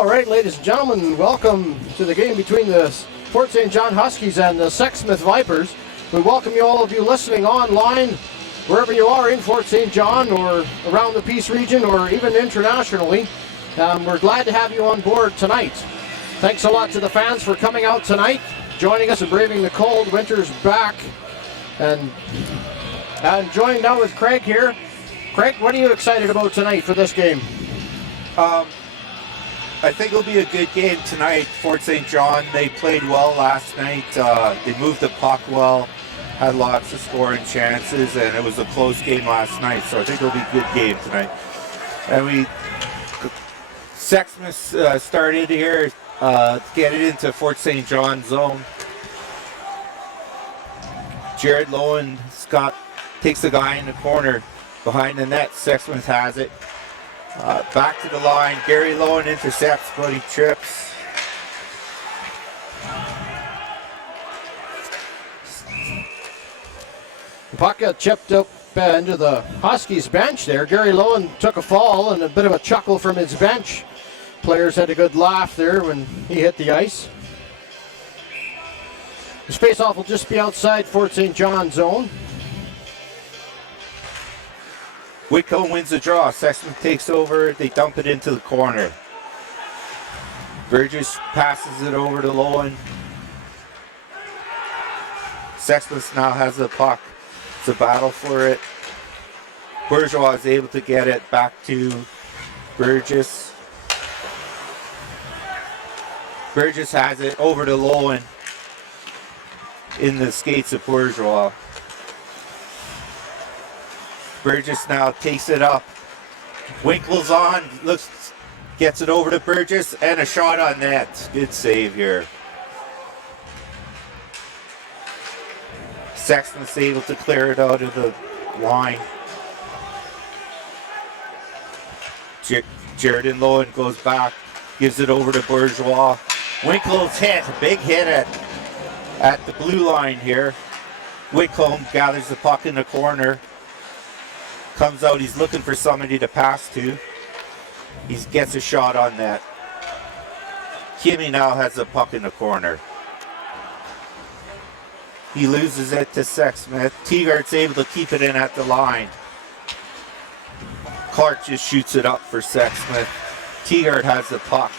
All right, ladies and gentlemen, welcome to the game between the Fort St. John Huskies and the Sexsmith Vipers. We welcome you, all of you listening online, wherever you are in Fort St. John or around the Peace region or even internationally. We're glad to have you on board tonight. Thanks a lot to the fans for coming out tonight, joining us and braving the cold. Winter's back. And joining now with Craig here. Craig, what are you excited about tonight for this game? I think it'll be a good game tonight. Fort St. John, they played well last night. They moved the puck well, had lots of scoring chances, and it was a close game last night. So I think it'll be a good game tonight. And Sexsmith started here, get it into Fort St. John zone. Jared Lowen takes the guy in the corner behind the net. Sexsmith has it. Back to the line. Gary Lowen intercepts, but he trips. The puck got chipped up into the Huskies bench there. Gary Lowen took a fall and a bit of a chuckle from his bench. Players had a good laugh there when he hit the ice. The face-off will just be outside Fort St. John zone. Whitcomb wins the draw. Sexsmith takes over. They dump it into the corner. Burgess passes it over to Lowen. Sexsmith now has the puck. It's a battle for it. Bourgeois is able to get it back to Burgess. Burgess has it over to Lowen in the skates of Bourgeois. Burgess now takes it up. Winkle's on, gets it over to Burgess, and a shot on net. Good save here. Sexsmith's able to clear it out of the line. Jared Lowen goes back, gives it over to Bourgeois. Winkle's hit, a big hit at the blue line here. Whitcomb gathers the puck in the corner. Comes out, he's looking for somebody to pass to. He gets a shot on net. Kimmy now has the puck in the corner. He loses it to Sexsmith. Teagard's able to keep it in at the line. Clark just shoots it up for Sexsmith. Teagard has the puck.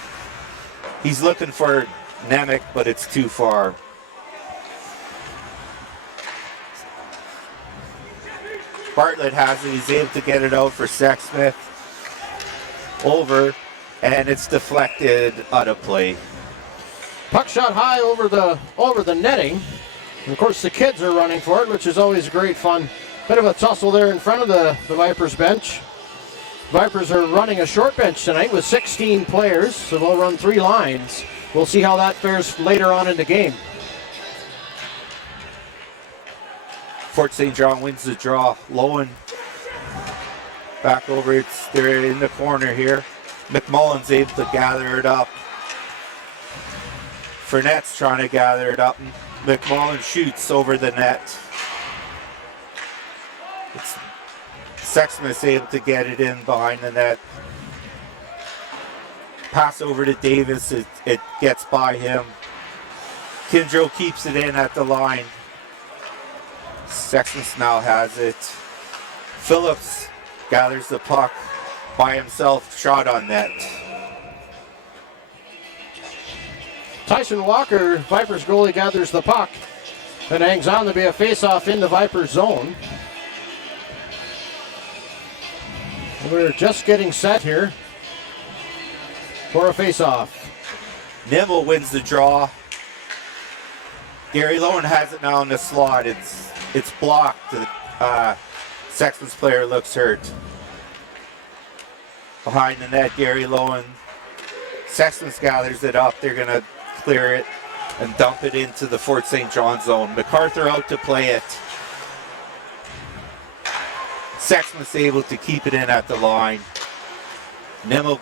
He's looking for Nemec, but it's too far. Bartlett has it. He's able to get it out for Sexsmith. Over, and it's deflected out of play. Puck shot high over the netting. And of course, the kids are running for it, which is always great fun. Bit of a tussle there in front of the Vipers bench. Vipers are running a short bench tonight with 16 players, so they'll run 3 lines. We'll see how that fares later on in the game. Fort St. John wins the draw. Lowen back over. They're in the corner here. McMullen's able to gather it up. Fournette's trying to gather it up. McMullen shoots over the net. Sexsmith's able to get it in behind the net. Pass over to Davis. It gets by him. Kindro keeps it in at the line. Sexsmith now has it. Phillips gathers the puck by himself, shot on net. Tyson Walker, Vipers goalie, gathers the puck and hangs on to be a face-off in the Vipers zone. We're just getting set here for a face-off. Nimble wins the draw. Gary Lowen has it now in the slot. It's blocked. Sexsmith's player looks hurt. Behind the net, Gary Lowen. Sexsmith gathers it up. They're going to clear it and dump it into the Fort St. John zone. MacArthur out to play it. Sexsmith's able to keep it in at the line. Nimble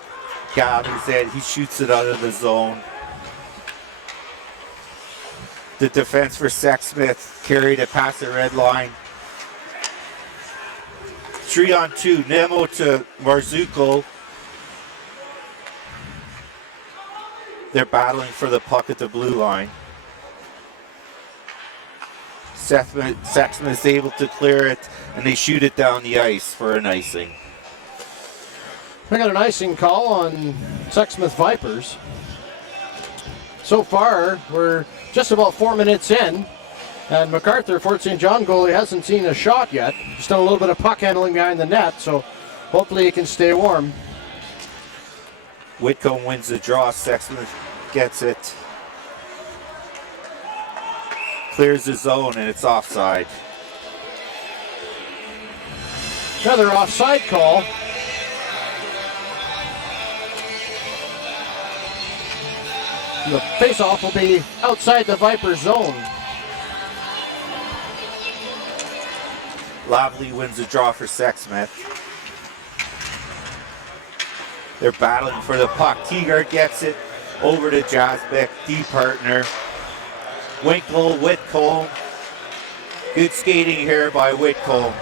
gathers it. He shoots it out of the zone. The defense for Sexsmith carried it past the red line. 3-on-2. Nemo to Marzuko. They're battling for the puck at the blue line. Sexsmith is able to clear it, and they shoot it down the ice for an icing. We got an icing call on Sexsmith Vipers. So far, we're just about 4 minutes in, and MacArthur, Fort St. John goalie, hasn't seen a shot yet. He's done a little bit of puck handling behind the net, so hopefully he can stay warm. Whitcomb wins the draw. Sexsmith gets it. Clears the zone, and it's offside. Another offside call. The face-off will be outside the Viper zone. Lavely wins the draw for Sexsmith. They're battling for the puck. Teagard gets it over to Jasbeck, D partner. Winkle, Whitcomb. Good skating here by Whitcomb.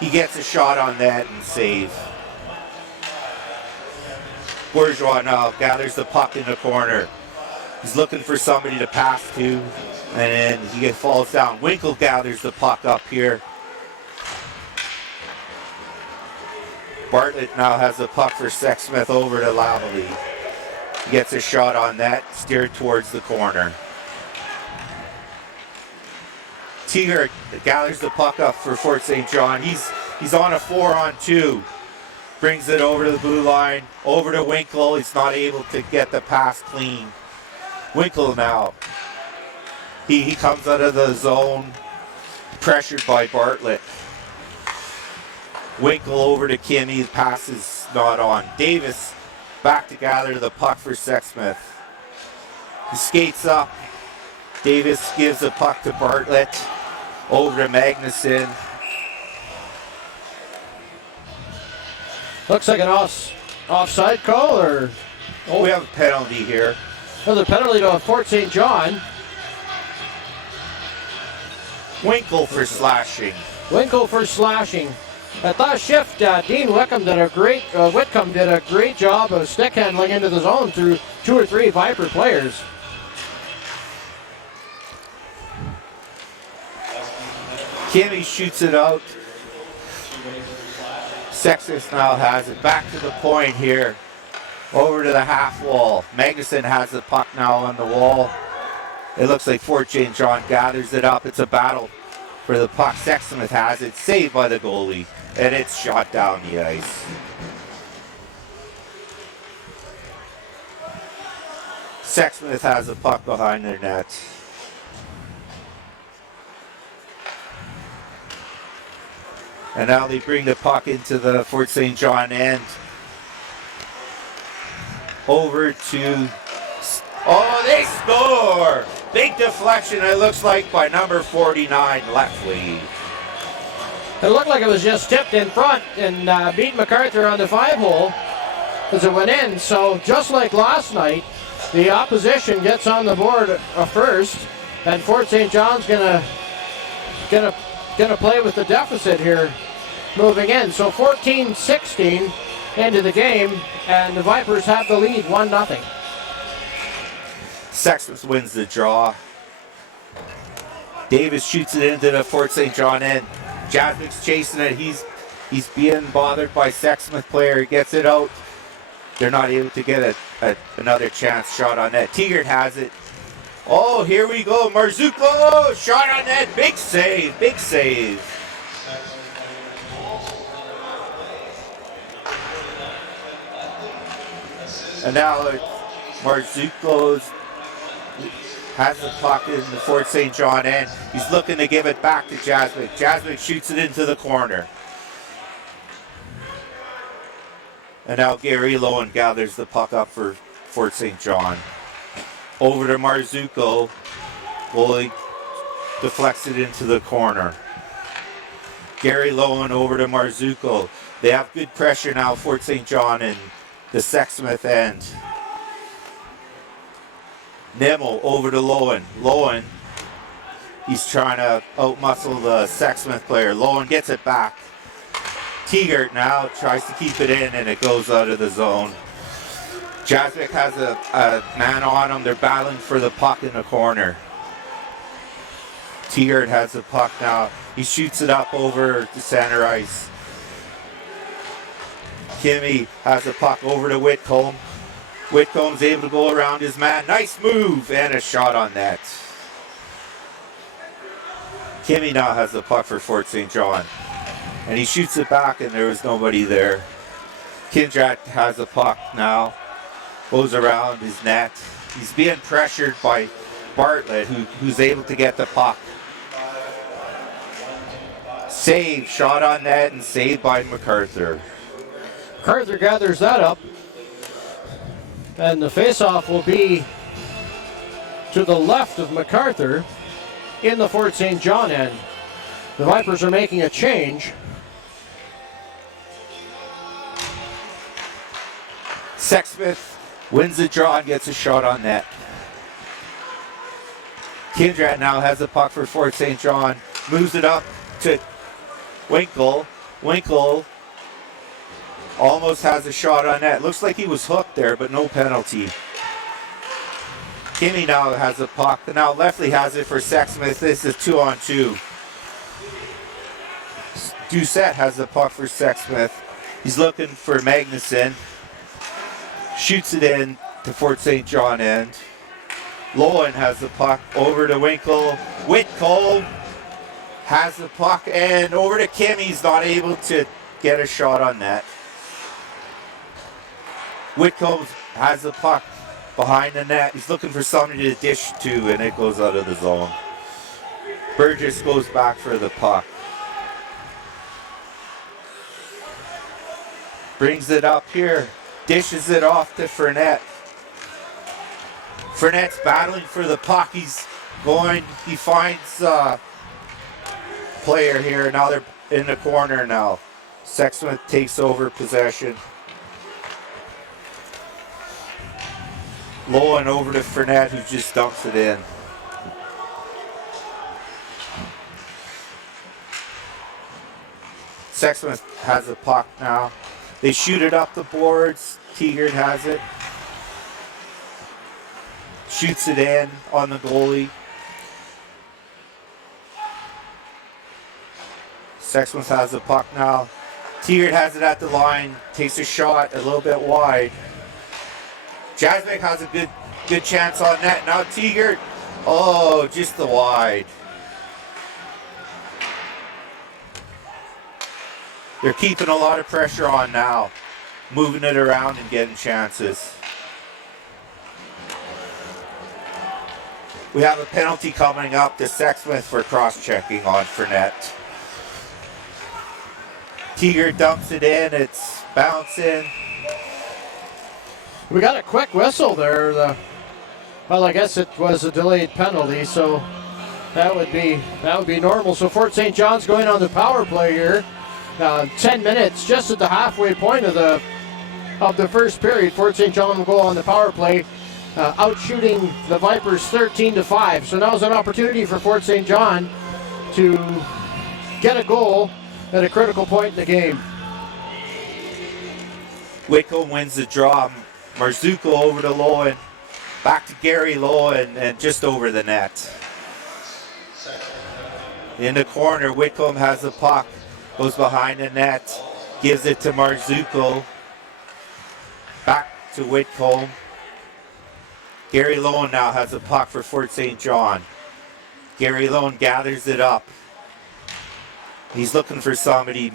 He gets a shot on that and save. Bourgeois now gathers the puck in the corner. He's looking for somebody to pass to, and then he falls down. Winkle gathers the puck up here. Bartlett now has the puck for Sexsmith over to Lavely. He gets a shot on that, steered towards the corner. Teager gathers the puck up for Fort St. John. He's on a 4-on-2. Brings it over to the blue line, over to Winkle. He's not able to get the pass clean. Winkle now. He comes out of the zone, pressured by Bartlett. Winkle over to Kim. His pass is not on. Davis back to gather the puck for Sexsmith. He skates up. Davis gives the puck to Bartlett. Over to Magnuson. Looks like an offside call, or we have a penalty here. Another penalty to Fort St. John. Winkle for slashing. Winkle for slashing. At that shift, Dean Whitcomb did a great job of stick handling into the zone through 2 or 3 Viper players. Kimmy shoots it out. Sexsmith now has it back to the point here. Over to the half wall. Magnuson has the puck now on the wall. It looks like Fort St. John gathers it up. It's a battle for the puck. Sexsmith has it, saved by the goalie, and it's shot down the ice. Sexsmith has the puck behind their net. And now they bring the puck into the Fort St. John end. Over to... Oh, they score! Big deflection, it looks like, by number 49, Leftley. It looked like it was just tipped in front and beat MacArthur on the 5-hole as it went in. So just like last night, the opposition gets on the board first, and Fort St. John's gonna play with the deficit here moving in. So 14-16 into the game, and the Vipers have the lead 1-0. Sexsmith wins the draw. Davis shoots it into the Fort St. John end. Jasmic's chasing it. He's being bothered by Sexsmith player. He gets it out. They're not able to get another chance shot on net. Teagard has it. Oh, here we go. Marzuko, shot on net. Big save. Big save. And now Marzuko has the puck in the Fort St. John end. He's looking to give it back to Jasmic. Jasmic shoots it into the corner. And now Gary Lowen gathers the puck up for Fort St. John. Over to Marzuko. Goalie deflects it into the corner. Gary Lowen over to Marzuko. They have good pressure now, Fort St. John and the Sexsmith end. Nemo over to Lowen. Lowen, he's trying to outmuscle the Sexsmith player. Lowen gets it back. Teagard now tries to keep it in, and it goes out of the zone. Jasmine has a man on him. They're battling for the puck in the corner. Tegert has the puck now. He shoots it up over the center ice. Kimmy has the puck over to Whitcomb. Whitcomb's able to go around his man. Nice move and a shot on net. Kimmy now has the puck for Fort St. John. And he shoots it back and there was nobody there. Kindrat has the puck now. Goes around his net. He's being pressured by Bartlett who's able to get the puck. Save, shot on net and saved by MacArthur. MacArthur gathers that up. And the faceoff will be to the left of MacArthur in the Fort St. John end. The Vipers are making a change. Sexsmith wins the draw and gets a shot on net. Kindrat now has the puck for Fort St. John. Moves it up to Winkle. Winkle almost has a shot on net. Looks like he was hooked there, but no penalty. Kimmy now has the puck. Now Lefley has it for Sexsmith. This is 2-on-2. Doucette has the puck for Sexsmith. He's looking for Magnuson. Shoots it in to Fort St. John end. Lowen has the puck over to Winkle. Whitcomb has the puck and over to Kim. He's not able to get a shot on net. Whitcomb has the puck behind the net. He's looking for somebody to dish to and it goes out of the zone. Burgess goes back for the puck. Brings it up here. Dishes it off to Fournette. Fournette's battling for the puck. He's going, he finds player here. Now they're in the corner now. Sexsmith takes over possession. Lowen over to Fournette who just dumps it in. Sexsmith has the puck now. They shoot it up the boards. Tegert has it. Shoots it in on the goalie. Sexsmith has the puck now. Tegert has it at the line. Takes a shot a little bit wide. Jasmine has a good chance on net. Now Tegert. Oh, just the wide. They're keeping a lot of pressure on now. Moving it around and getting chances. We have a penalty coming up to Sexsmith for cross-checking on Fournette. Tegert dumps it in. It's bouncing. We got a quick whistle there. Well, I guess it was a delayed penalty, so that would be normal. So Fort St. John's going on the power play here. 10 minutes, just at the halfway point of the first period. Fort St. John will go on the power play, outshooting the Vipers 13-5. So now's an opportunity for Fort St. John to get a goal at a critical point in the game. Whitcomb wins the draw. Marzuko over to Lowen. Back to Gary Lowen and just over the net. In the corner, Whitcomb has the puck. Goes behind the net. Gives it to Marzuko. Back to Whitcomb. Gary Lowen now has the puck for Fort St. John. Gary Lowen gathers it up. He's looking for somebody.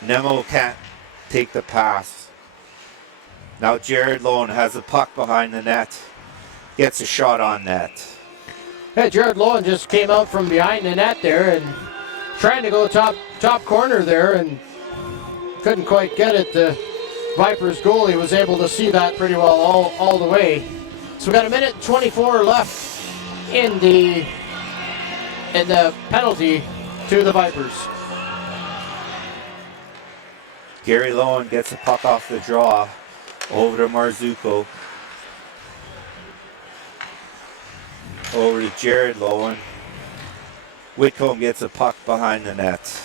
Nemo can't take the pass. Now Jared Lowen has the puck behind the net. Gets a shot on net. Hey, Jared Lowen just came out from behind the net there and trying to go top corner there and couldn't quite get it. The Vipers goalie was able to see that pretty well all the way. So we got a minute 24 left in the penalty to the Vipers. Gary Lowen gets the puck off the draw over to Marzuko. Over to Jared Lowen. Whitcomb gets a puck behind the net.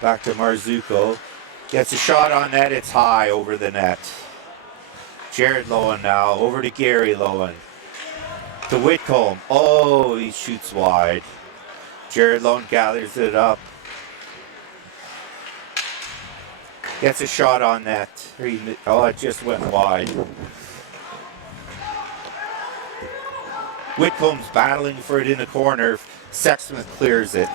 Back to Marzuko. Gets a shot on net. It's high over the net. Jared Lowen now, over to Gary Lowen. To Whitcomb. Oh, he shoots wide. Jared Lowen gathers it up. Gets a shot on that. Oh, it just went wide. Whitcomb's battling for it in the corner. Sexsmith clears it.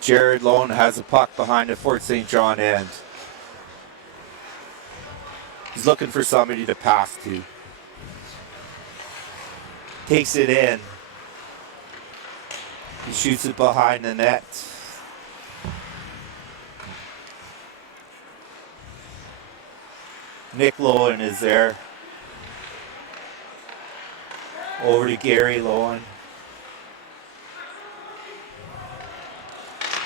Jared Lowen has a puck behind the Fort St. John end. He's looking for somebody to pass to. Takes it in. He shoots it behind the net. Nick Lowen is there. Over to Gary Lowen.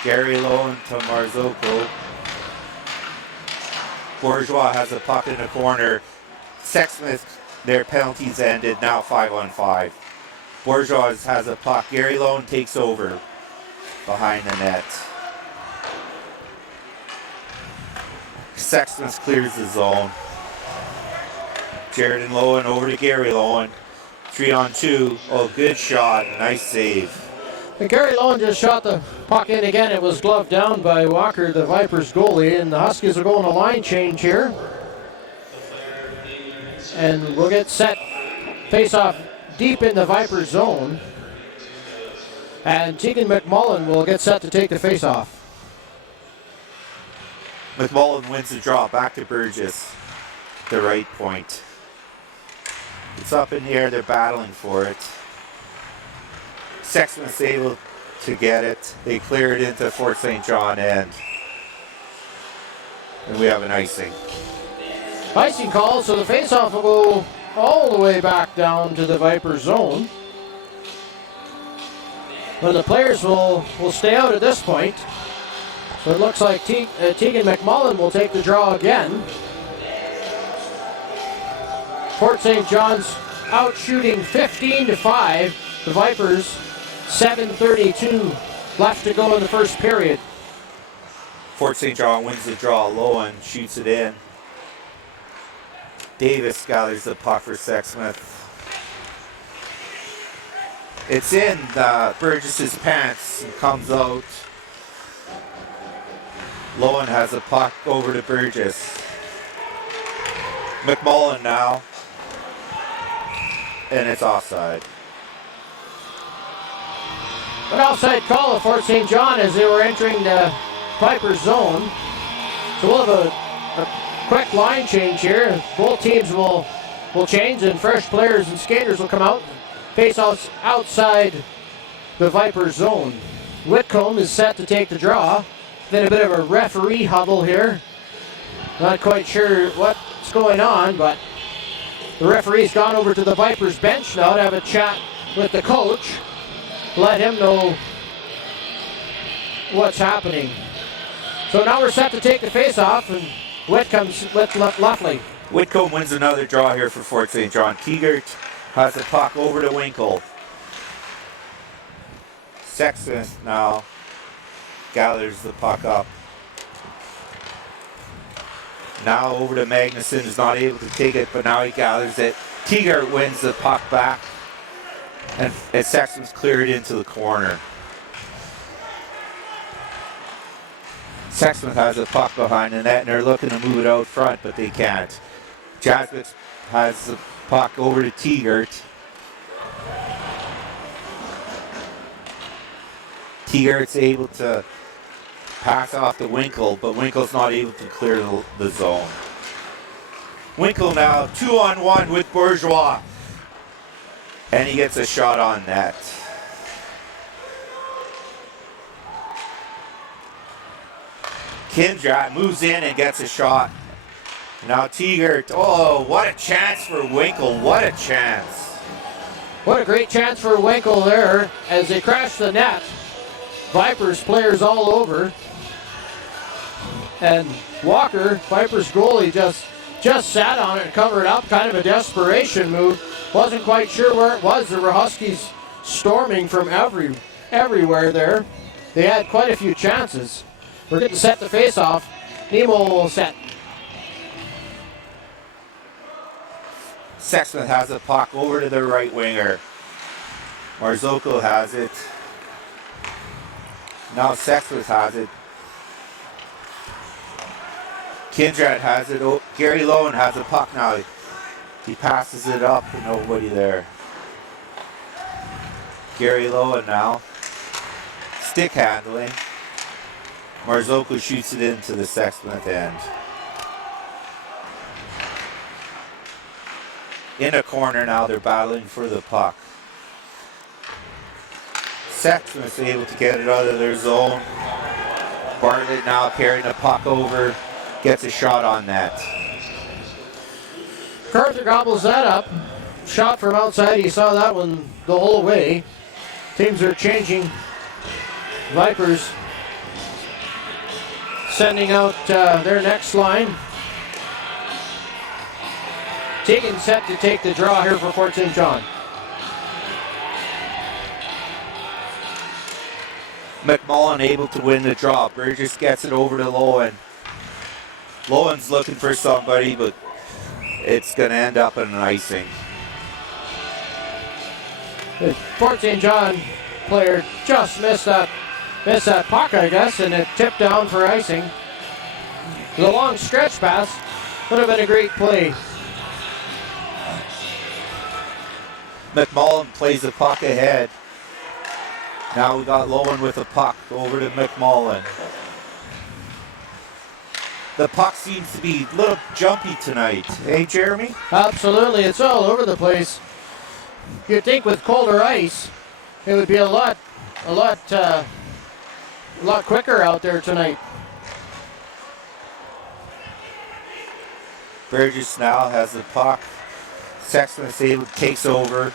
Gary Lowen to Marzocco. Bourgeois has a puck in the corner. Sexsmith, their penalties ended, now 5-on-5. Bourgeois has a puck. Gary Lowen takes over behind the net. Sexsmith clears the zone. Jared and Lowen over to Gary Lowen. 3-on-2. Oh, good shot. Nice save. And Gary Lowen just shot the puck in again. It was gloved down by Walker, the Vipers goalie, and the Huskies are going a line change here. And we'll get set face-off deep in the Vipers zone. And Tegan McMullen will get set to take the face-off. McMullen wins the draw. Back to Burgess. The right point. It's up in the air. They're battling for it. Sexsmith's able to get it. They clear it into Fort St. John end. And we have an icing. Icing call, so the face-off will go all the way back down to the Viper zone. But the players will stay out at this point. So it looks like Tegan McMullen will take the draw again. Fort St. John's out shooting 15-5. The Vipers 7:32 left to go in the first period. Fort St. John wins the draw. Lowen shoots it in. Davis gathers the puck for Sexsmith. It's in Burgess's pants and comes out. Lowen has a puck over to Burgess. McMullen now. And it's offside. An offside call of Fort St. John as they were entering the Vipers zone. So we'll have a quick line change here. Both teams will change and fresh players and skaters will come out. Face offs outside the Vipers zone. Whitcomb is set to take the draw. Then a bit of a referee huddle here. Not quite sure what's going on, but the referee's gone over to the Vipers bench now to have a chat with the coach. Let him know what's happening. So now we're set to take the face-off, and Whitcomb's with Luffley. Whitcomb wins another draw here for Fort St. John. Teegert has the puck over to Winkle. Sexsmith now gathers the puck up. Now over to Magnuson, is not able to take it, but now he gathers it. Teegert wins the puck back. And Sexsmith's cleared into the corner. Sexsmith has a puck behind the net and they're looking to move it out front, but they can't. Jasmine has the puck over to Teegert. Teegert's able to pass off to Winkle, but Winkle's not able to clear the zone. Winkle now 2-on-1 with Bourgeois. And he gets a shot on net. Kindrat moves in and gets a shot. Now Teegert, oh, what a chance for Winkle, what a chance. What a great chance for Winkle there as they crash the net. Vipers players all over. And Walker, Vipers goalie, just sat on it and covered up, kind of a desperation move. Wasn't quite sure where it was. There were Huskies storming from everywhere there. They had quite a few chances. We're getting set to face off. Nemo will set. Sexsmith has the puck over to the right winger. Marzocco has it. Now Sexsmith has it. Kindred has it. Oh, Gary Lowen has the puck now. He passes it up and nobody there. Gary Lowen now. Stick handling. Marzocco shoots it into the Sexsmith end. In a corner now, they're battling for the puck. Sexsmith's able to get it out of their zone. Bartlett now carrying the puck over, gets a shot on net. Carter gobbles that up. Shot from outside, he saw that one the whole way. Teams are changing. Vipers sending out their next line. Tegan set to take the draw here for Fort St. John. McMullen able to win the draw. Burgess gets it over to Lowen. Lowen's looking for somebody, but it's going to end up in an icing. The Fort St. John player just missed that puck, I guess, and it tipped down for icing. The long stretch pass would have been a great play. McMullen plays the puck ahead. Now we got Lowen with the puck over to McMullen. The puck seems to be a little jumpy tonight. Hey, Jeremy? Absolutely, it's all over the place. You'd think with colder ice, it would be a lot quicker out there tonight. Burgess now has the puck. Sexsmith takes over.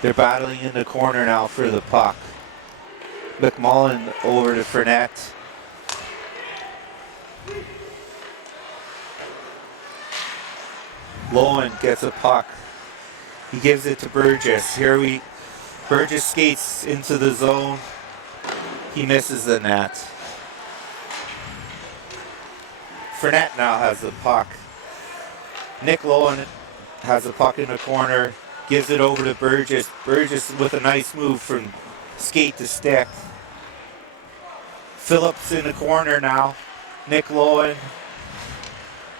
They're battling in the corner now for the puck. McMullen over to Fournette. Lowen gets a puck. He gives it to Burgess. Burgess skates into the zone. He misses the net. Fournette now has the puck. Nick Lowen has the puck in the corner. Gives it over to Burgess. Burgess with a nice move from skate to stick. Phillips in the corner now. Nick Lowen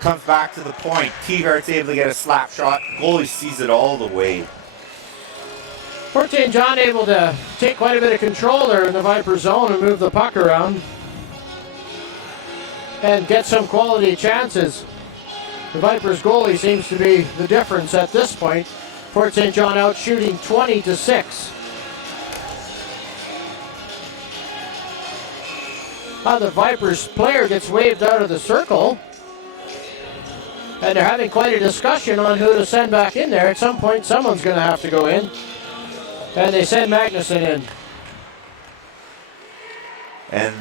comes back to the point. Teagart's able to get a slap shot. Goalie sees it all the way. Fort St. John able to take quite a bit of control there in the Viper zone and move the puck around and get some quality chances. The Vipers goalie seems to be the difference at this point. Fort St. John out shooting 20-6. The Vipers player gets waved out of the circle. And they're having quite a discussion on who to send back in there. At some point, someone's going to have to go in. And they send Magnuson in. And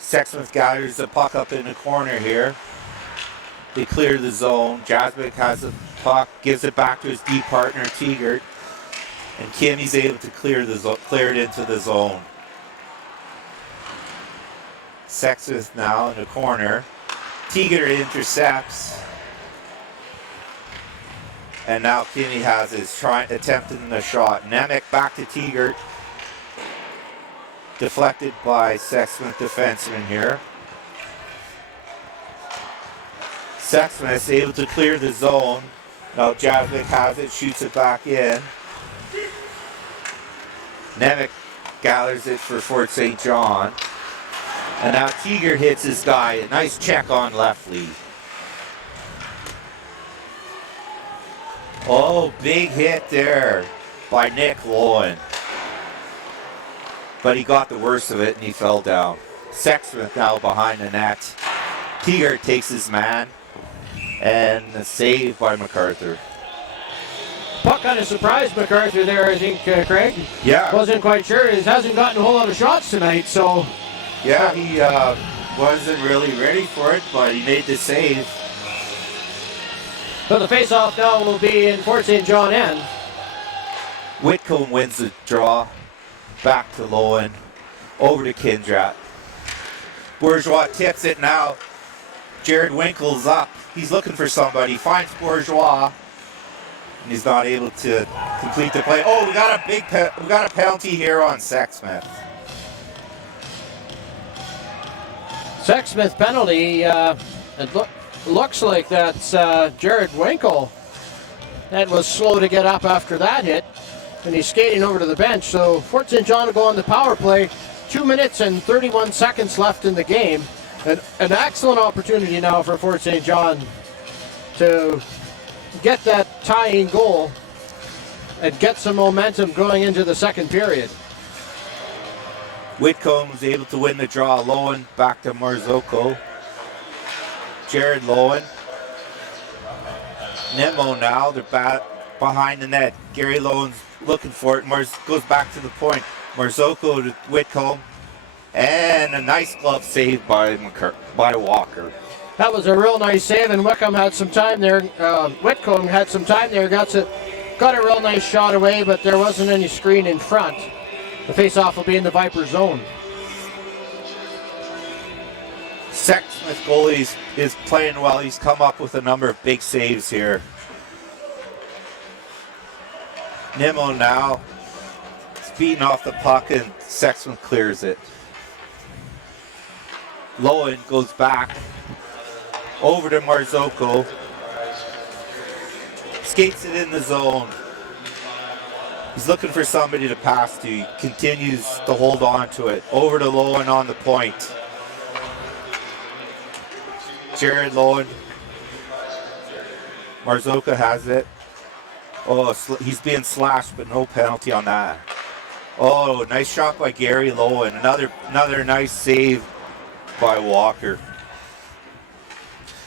Sexsmith gathers the puck up in the corner here. They clear the zone. Jasmine has the puck, gives it back to his D partner, Teagert. And Kimmy's able to clear it into the zone. Sexsmith now in the corner. Teagert intercepts. And now Kimmy has his attempting the shot. Nemec back to Teagert. Deflected by Sexsmith defenseman here. Sexsmith able to clear the zone. Now Jasmine has it, shoots it back in. Nemec gathers it for Fort St. John. And now Teagert hits his guy. A nice check on left lead. Oh, big hit there by Nick Lowen. But he got the worst of it and he fell down. Sexsmith now behind the net. Teagert takes his man. And a save by MacArthur. Puck kind of surprised MacArthur there, I think, Craig. Yeah. Wasn't quite sure. He hasn't gotten a whole lot of shots tonight, so. Yeah, he wasn't really ready for it, but he made the save. So the face-off now will be in Fort St. John end. Whitcomb wins the draw. Back to Lowen. Over to Kindrat. Bourgeois tips it now. Jared Winkle's up. He's looking for somebody. Finds Bourgeois. And he's not able to complete the play. Oh, we got a penalty here on Sexsmith. Sexsmith penalty. Looks like that's Jared Winkle that was slow to get up after that hit, and he's skating over to the bench. So Fort St. John will go on the power play. 2 minutes and 31 seconds left in the game. An excellent opportunity now for Fort St. John to get that tying goal and get some momentum going into the second period. Whitcomb was able to win the draw. Lowen back to Marzocco. Jared Lowen. Nemo now. They're behind the net. Gary Lowen's looking for it. Goes back to the point. Marzocco to Whitcomb. And a nice glove save by Walker. That was a real nice save, and Whitcomb had some time there. Whitcomb had some time there. Got a real nice shot away, but there wasn't any screen in front. The face-off will be in the Viper zone. Sexsmith goalie is playing well. He's come up with a number of big saves here. Nimmo now is beating off the puck, and Sexsmith clears it. Lowen goes back over to Marzocco. Skates it in the zone. He's looking for somebody to pass to. He continues to hold on to it. Over to Lowen on the point. Jared Lowen. Marzocco has it. Oh, he's being slashed, but no penalty on that. Oh, nice shot by Gary Lowen. Another nice save by Walker.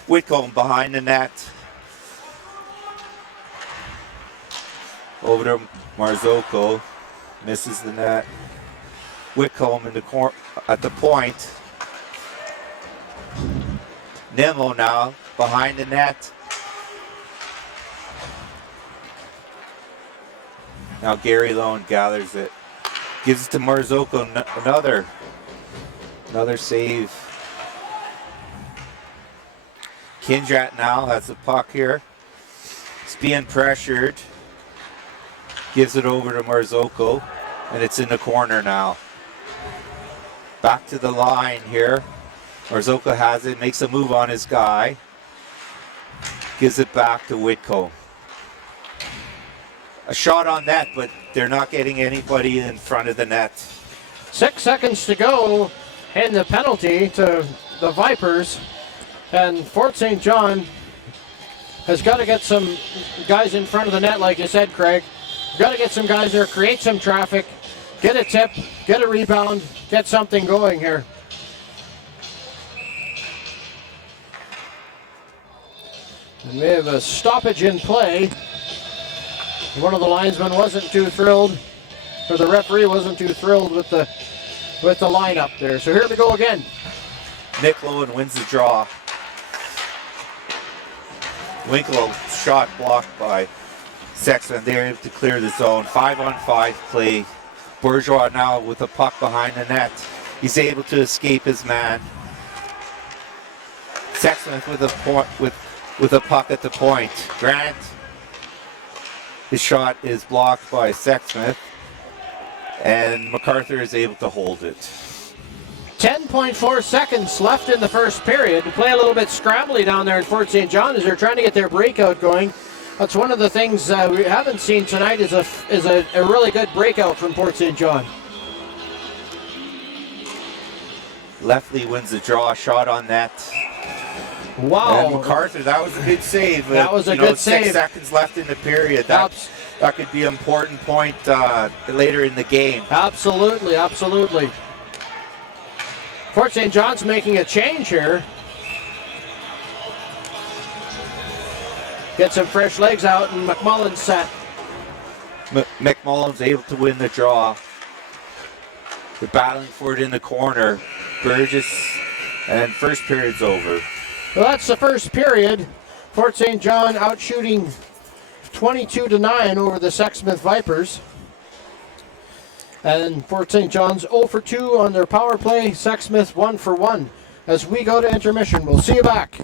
Whitcomb behind the net. Over to Marzocco. Misses the net. Whitcomb in the corner at the point. Nemo now behind the net. Now Gary Lowen gathers it. Gives it to Marzocco. Another save. Kindrat now has the puck here. He's being pressured. Gives it over to Marzocco. And it's in the corner now. Back to the line here. Marzocco has it. Makes a move on his guy. Gives it back to Whitcomb. A shot on net, but they're not getting anybody in front of the net. 6 seconds to go, and the penalty to the Vipers. And Fort St. John has got to get some guys in front of the net, like you said, Craig. Got to get some guys there, create some traffic, get a tip, get a rebound, get something going here. And we have a stoppage in play. One of the linesmen wasn't too thrilled, or the referee wasn't too thrilled with the lineup there. So here we go again. Nick Lowen wins the draw. Winkle shot blocked by Sexsmith. They're able to clear the zone. 5-on-5 play. Bourgeois now with the puck behind the net. He's able to escape his man. Sexsmith with a puck at the point. Grant. His shot is blocked by Sexsmith, and MacArthur is able to hold it. 10.4 seconds left in the first period. To play a little bit scrabbly down there in Fort St. John as they're trying to get their breakout going. That's one of the things we haven't seen tonight is a really good breakout from Fort St. John. Leftley wins the draw, shot on net. Wow. And MacArthur, that was a good save. That was a good save. 6 seconds left in the period. That could be an important point later in the game. Absolutely, absolutely. Fort St. John's making a change here. Get some fresh legs out, and McMullen's set. McMullen's able to win the draw. They're battling for it in the corner. Burgess, and first period's over. Well, that's the first period. Fort St. John out shooting 22-9 over the Sexsmith Vipers. And Fort St. John's 0 for 2 on their power play. Sexsmith 1 for 1. As we go to intermission, we'll see you back.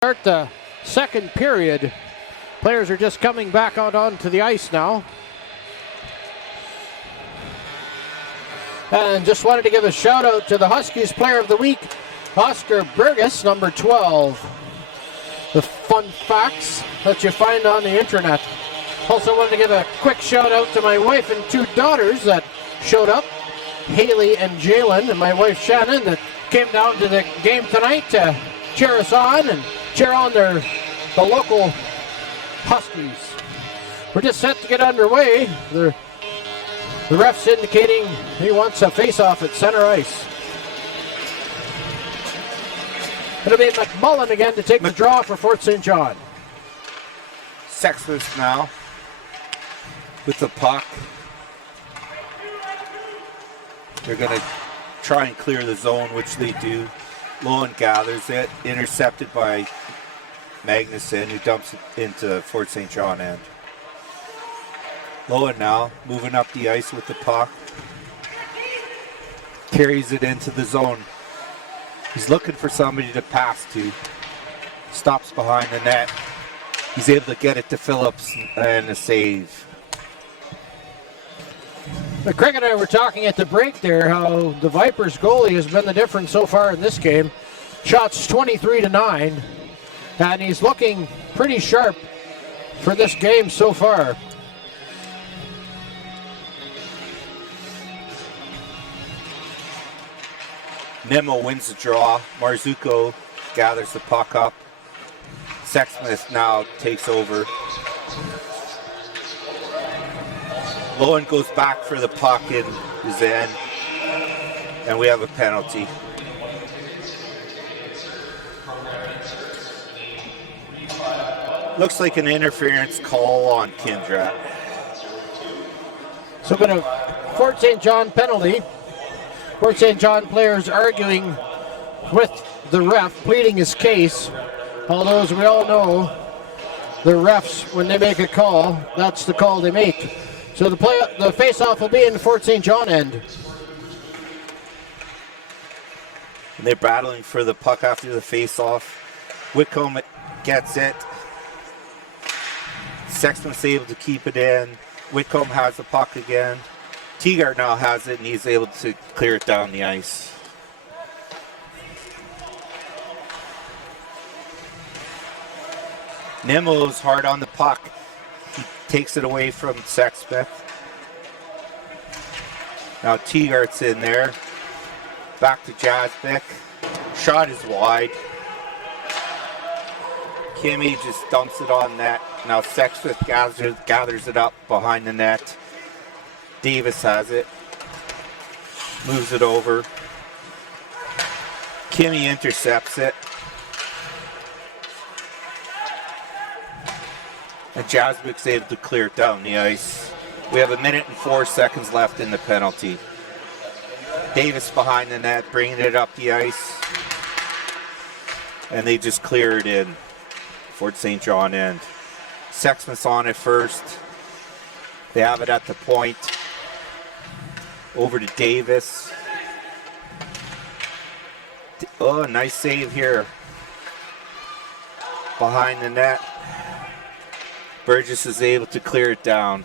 Start the second period. Players are just coming back out onto the ice now. And just wanted to give a shout out to the Huskies Player of the Week, Oscar Burgess, number 12. The fun facts that you find on the internet. Also wanted to give a quick shout out to my wife and 2 daughters that showed up, Haley and Jalen, and my wife Shannon, that came down to the game tonight to cheer us on and cheer on the local Huskies. We're just set to get underway. The ref's indicating he wants a face-off at center ice. It'll be McMullen again to take the draw for Fort St. John. Sexsmith now with the puck. They're going to try and clear the zone, which they do. Lowen gathers it, intercepted by Magnuson, who dumps it into Fort St. John end. Lowen now moving up the ice with the puck. Carries it into the zone. He's looking for somebody to pass to. Stops behind the net. He's able to get it to Phillips and a save. Craig and I were talking at the break there how the Vipers goalie has been the difference so far in this game. Shots 23-9, and he's looking pretty sharp for this game so far. Nemo wins the draw. Marzuko gathers the puck up. Sexsmith now takes over. Lowen goes back for the puck in his end, and we have a penalty. Looks like an interference call on Kindrat. So going to Fort St. John penalty. Fort St. John players arguing with the ref, pleading his case. Although, as we all know, the refs, when they make a call, that's the call they make. So the face-off will be in the Fort St. John end. And they're battling for the puck after the face-off. Whitcomb gets it. Sexsmith's able to keep it in. Whitcomb has the puck again. Teagart now has it, and he's able to clear it down the ice. Nemo's hard on the puck. He takes it away from Sexsmith. Now Teagart's in there. Back to Jasbeck. Shot is wide. Kimmy just dumps it on net. Now Sexsmith gathers it up behind the net. Davis has it. Moves it over. Kimmy intercepts it. And Jasbeck's able to clear it down the ice. We have 1 minute and 4 seconds left in the penalty. Davis behind the net, bringing it up the ice. And they just clear it in. Fort St. John end. Sexsmith's on it first. They have it at the point. Over to Davis. Oh, nice save here. Behind the net. Burgess is able to clear it down.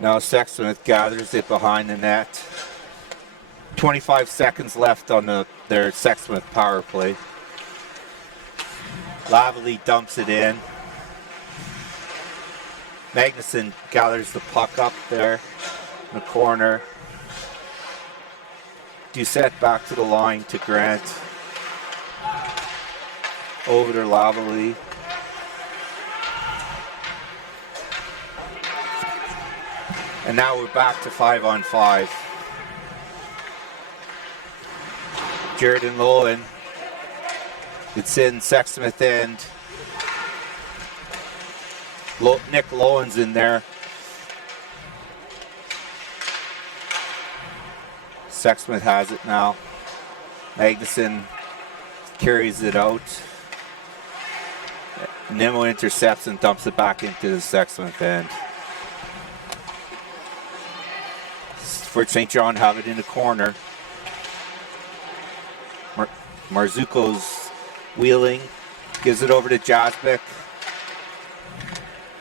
Now Sexsmith gathers it behind the net. 25 seconds left on their Sexsmith power play. Lavely dumps it in. Magnuson gathers the puck up there in the corner. Doucette back to the line to Grant. Over to Lavely. And now we're back to 5-on-5. Jared and Lowen. It's in Sexsmith end. Nick Lowen's in there. Sexsmith has it now. Magnuson carries it out. Nemo intercepts and dumps it back into the Sexsmith end. Fort St. John have it in the corner. Marzuko's wheeling, gives it over to Jasbeck.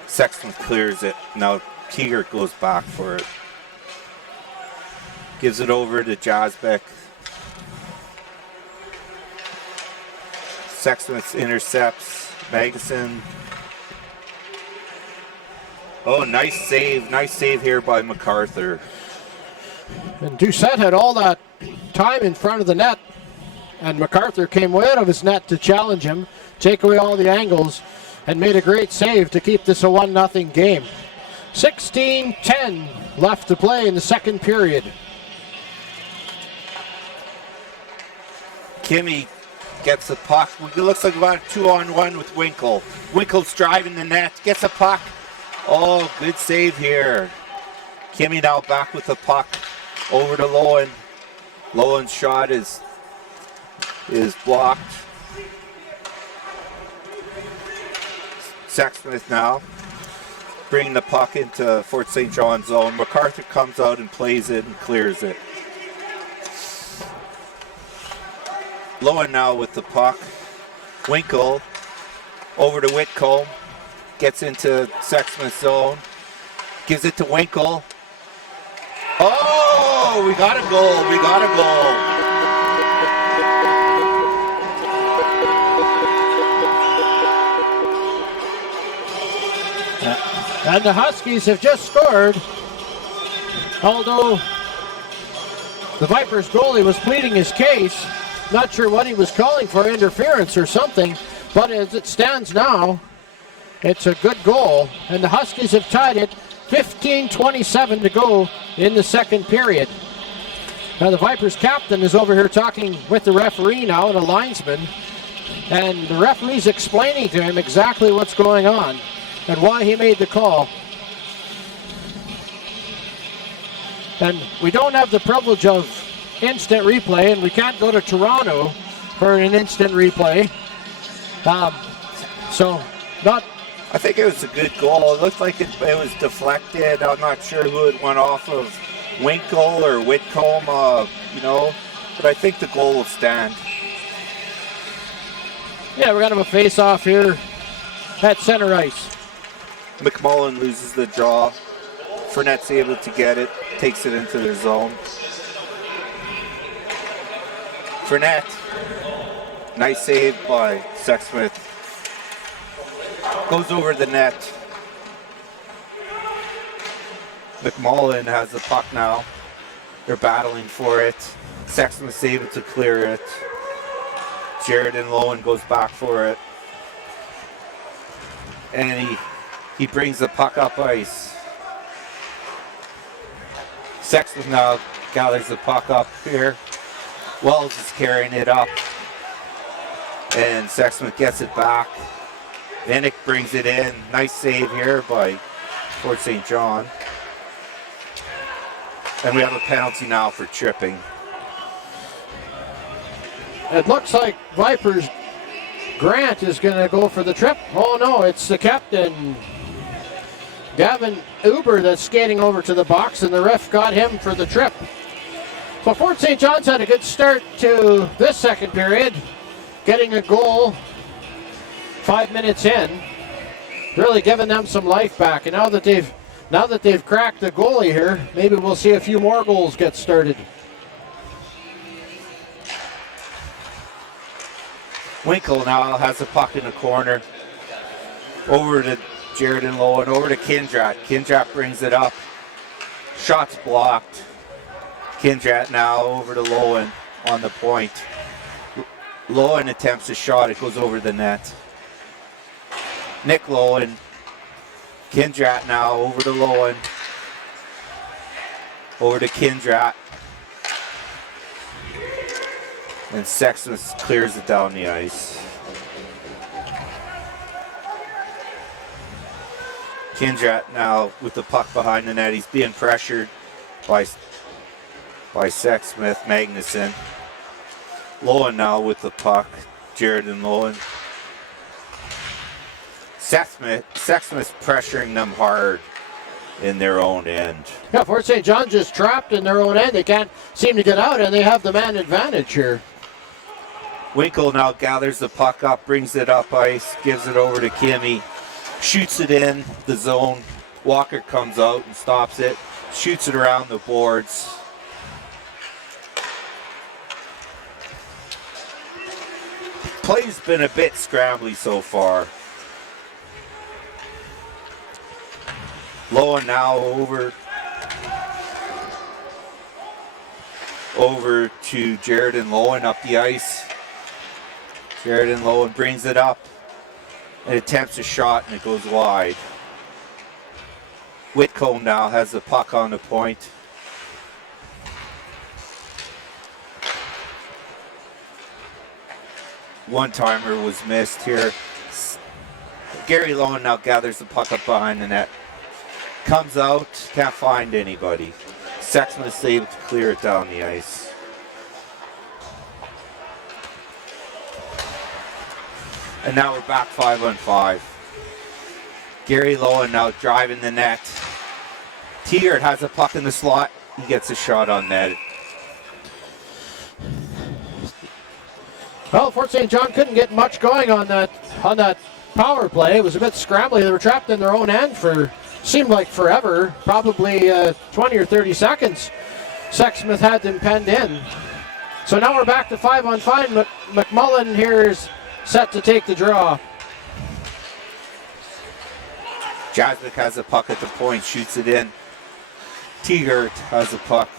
Sexsmith clears it. Now Teeger goes back for it. Gives it over to Jasbeck. Sexsmith intercepts Magnuson. Oh, nice save here by MacArthur. And Doucette had all that time in front of the net, and MacArthur came way out of his net to challenge him, take away all the angles, and made a great save to keep this a 1-0 game. 16-10 left to play in the second period. Kimmy gets the puck. It looks like about a 2-on-1 with Winkle. Winkle's driving the net, gets a puck. Oh, good save here. Kimmy now back with the puck over to Lowen. Lowen's shot is blocked. Sexsmith now bringing the puck into Fort St. John's zone. MacArthur comes out and plays it and clears it. Lowen now with the puck. Winkle over to Whitcomb. Gets into Sexsmith's zone. Gives it to Winkle. Oh, we got a goal. We got a goal. And the Huskies have just scored. Although the Vipers goalie was pleading his case. Not sure what he was calling for, interference or something. But as it stands now, it's a good goal, and the Huskies have tied it. 15:27 to go in the second period. Now the Vipers captain is over here talking with the referee now and a linesman, and the referee's explaining to him exactly what's going on and why he made the call. And we don't have the privilege of instant replay, and we can't go to Toronto for an instant replay. I think it was a good goal. It looked like it was deflected. I'm not sure who it went off of, Winkle or Whitcomb, but I think the goal will stand. Yeah, we're going to have a face-off here at center ice. McMullen loses the draw. Fournette's able to get it, takes it into their zone. Fournette, nice save by Sexsmith. Goes over the net. McMullen has the puck now. They're battling for it. Sexsmith's able to clear it. Jared and Lowen goes back for it. And he brings the puck up ice. Sexsmith now gathers the puck up here. Wells is carrying it up. And Sexsmith gets it back. Vanek brings it in. Nice save here by Fort St. John. And we have a penalty now for tripping. It looks like Vipers Grant is going to go for the trip. Oh no, it's the captain, Gavin Uber, that's skating over to the box, and the ref got him for the trip. So Fort St. John's had a good start to this second period, getting a goal 5 minutes in, really giving them some life back. And now that they've cracked the goalie here, maybe we'll see a few more goals get started. Winkle now has the puck in the corner. Over to Jared and Lowen, over to Kindrat. Kindrat brings it up. Shot's blocked. Kindrat now over to Lowen on the point. Lowen attempts a shot, it goes over the net. Nick Lowen. Kindrat now over to Lowen. Over to Kindrat. And Sexsmith clears it down the ice. Kindrat now with the puck behind the net. He's being pressured by Sexsmith, Magnuson. Lowen now with the puck. Jared and Lowen. Sexsmith's pressuring them hard. in their own end. Yeah, Fort St. John just trapped in their own end. They can't seem to get out, and they have the man advantage here. Winkle now gathers the puck up, brings it up ice, gives it over to Kimmy, shoots it in the zone. Walker comes out and stops it, shoots it around the boards. Play's been a bit scrambly so far. Lowen now over to Jared and Lowen up the ice. Jared and Lowen brings it up and attempts a shot, and it goes wide. Whitcomb now has the puck on the point. One-timer was missed here. Gary Lowen now gathers the puck up behind the net. Comes out, can't find anybody. Sexsmith is able to clear it down the ice. And now we're back 5-on-5. Gary Lowen now driving the net. Tegart has a puck in the slot. He gets a shot on net. Well, Fort St. John couldn't get much going on that power play. It was a bit scrambly. They were trapped in their own end for seemed like forever, probably 20 or 30 seconds. Sexsmith had them penned in. So now we're back to 5-on-5. McMullen here is set to take the draw. Jasmine has a puck at the point, shoots it in. Tegart has a puck.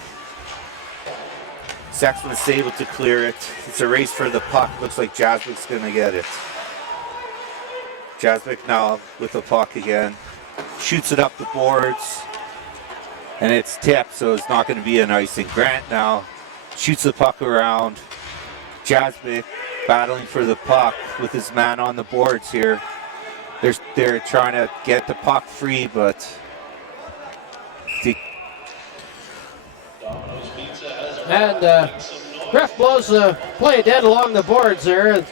Sexsmith's able to clear it. It's a race for the puck. Looks like Jasmic's going to get it. Jasmic now with the puck again. Shoots it up the boards. And it's tipped, so it's not going to be an icing. Grant now shoots the puck around. Jasmic battling for the puck with his man on the boards here. They're trying to get the puck free, but Ref blows the play dead along the boards there.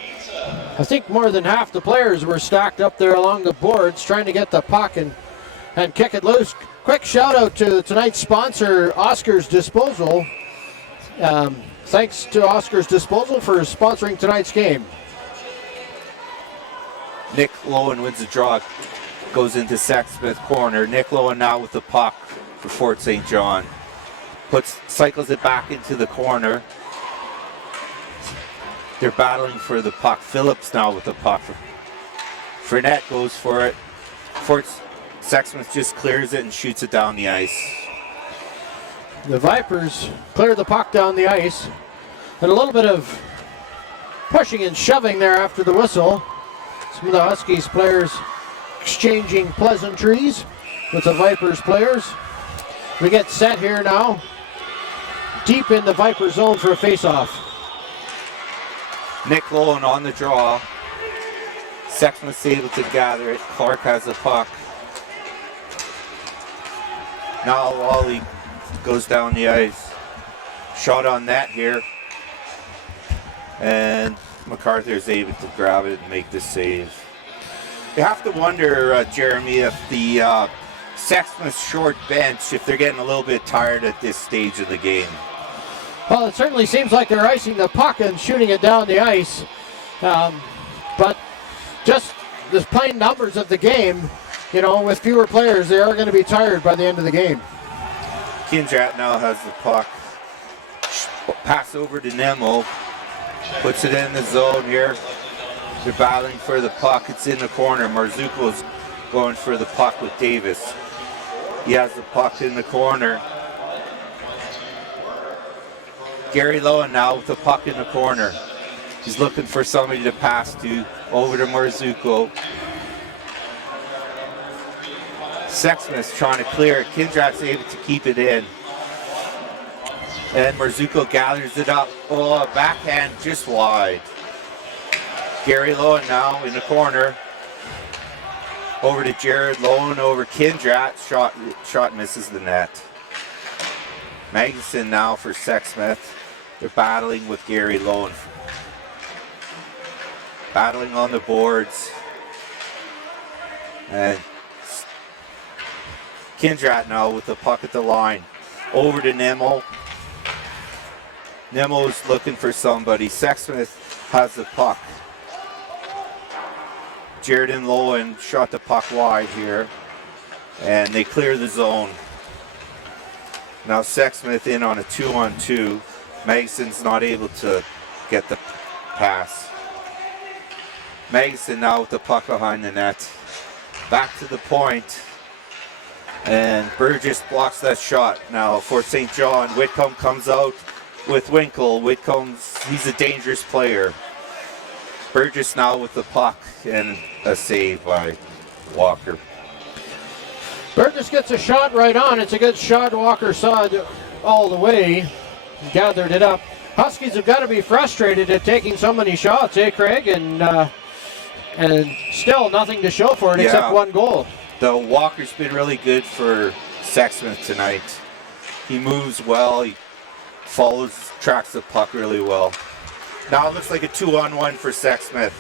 I think more than half the players were stacked up there along the boards trying to get the puck and kick it loose. Quick shout out to tonight's sponsor, Oscar's Disposal. Thanks to Oscar's Disposal for sponsoring tonight's game. Nick Lowen wins the draw, goes into Sexsmith corner. Nick Lowen now with the puck for Fort St. John. Cycles it back into the corner. They're battling for the puck. Phillips now with the puck. Fournette goes for it. Sexsmith just clears it and shoots it down the ice. The Vipers clear the puck down the ice. And a little bit of pushing and shoving there after the whistle. Some of the Huskies players exchanging pleasantries with the Vipers players. We get set here now. Deep in the Viper zone for a face-off. Nick Lowen on the draw. Sexsmith's able to gather it. Clark has the puck. Now Wally goes down the ice. Shot on net here. And MacArthur's able to grab it and make the save. You have to wonder, Jeremy, if the Sexsmith short bench, if they're getting a little bit tired at this stage of the game. Well, it certainly seems like they're icing the puck and shooting it down the ice. But just the plain numbers of the game, you know, with fewer players, they are going to be tired by the end of the game. Kindrat now has the puck. Pass over to Nemo. Puts it in the zone here. They're battling for the puck. It's in the corner. Marzuko's going for the puck with Davis. He has the puck in the corner. Gary Lowen now with the puck in the corner. He's looking for somebody to pass to. Over to Marzuko. Sexsmith's trying to clear it. Kindrat's able to keep it in. And Marzuko gathers it up. Oh, a backhand just wide. Gary Lowen now in the corner. Over to Jared Lowen, over Kindrat. Shot misses the net. Magnuson now for Sexsmith. They're battling with Gary Lowen. Battling on the boards. And Kindrat now with the puck at the line. Over to Nemo. Nemo's looking for somebody. Sexsmith has the puck. Jared and Lowen shot the puck wide here. And they clear the zone. Now Sexsmith in on a 2-on-2. Magson's not able to get the pass. Magson now with the puck behind the net. Back to the point. And Burgess blocks that shot. Now for St. John, Whitcomb comes out with Winkle. Whitcomb's, he's a dangerous player. Burgess now with the puck and a save by Walker. Burgess gets a shot right on. It's a good shot. Walker saw it all the way. Gathered it up. Huskies have got to be frustrated at taking so many shots, Craig? And still nothing to show for it except one goal. The Walker's been really good for Sexsmith tonight. He moves well. He tracks the puck really well. Now it looks like a 2-on-1 for Sexsmith.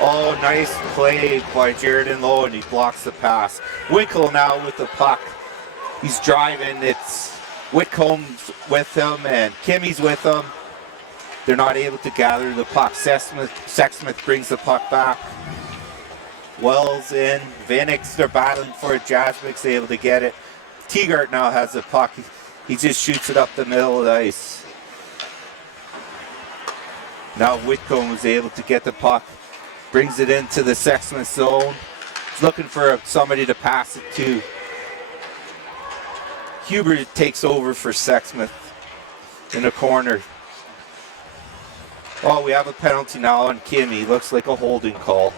Oh, nice play by Jared and Lowe, and he blocks the pass. Winkle now with the puck. He's driving. It's Whitcomb's with him, and Kimmy's with him. They're not able to gather the puck. Sexsmith brings the puck back. Wells in. Vinix, they're battling for it. Jasmic's able to get it. Teagart now has the puck. He just shoots it up the middle of the ice. Now Whitcomb was able to get the puck. Brings it into the Sexsmith zone. He's looking for somebody to pass it to. Huber takes over for Sexsmith in the corner. Oh, we have a penalty now on Kimmy. Looks like a holding call.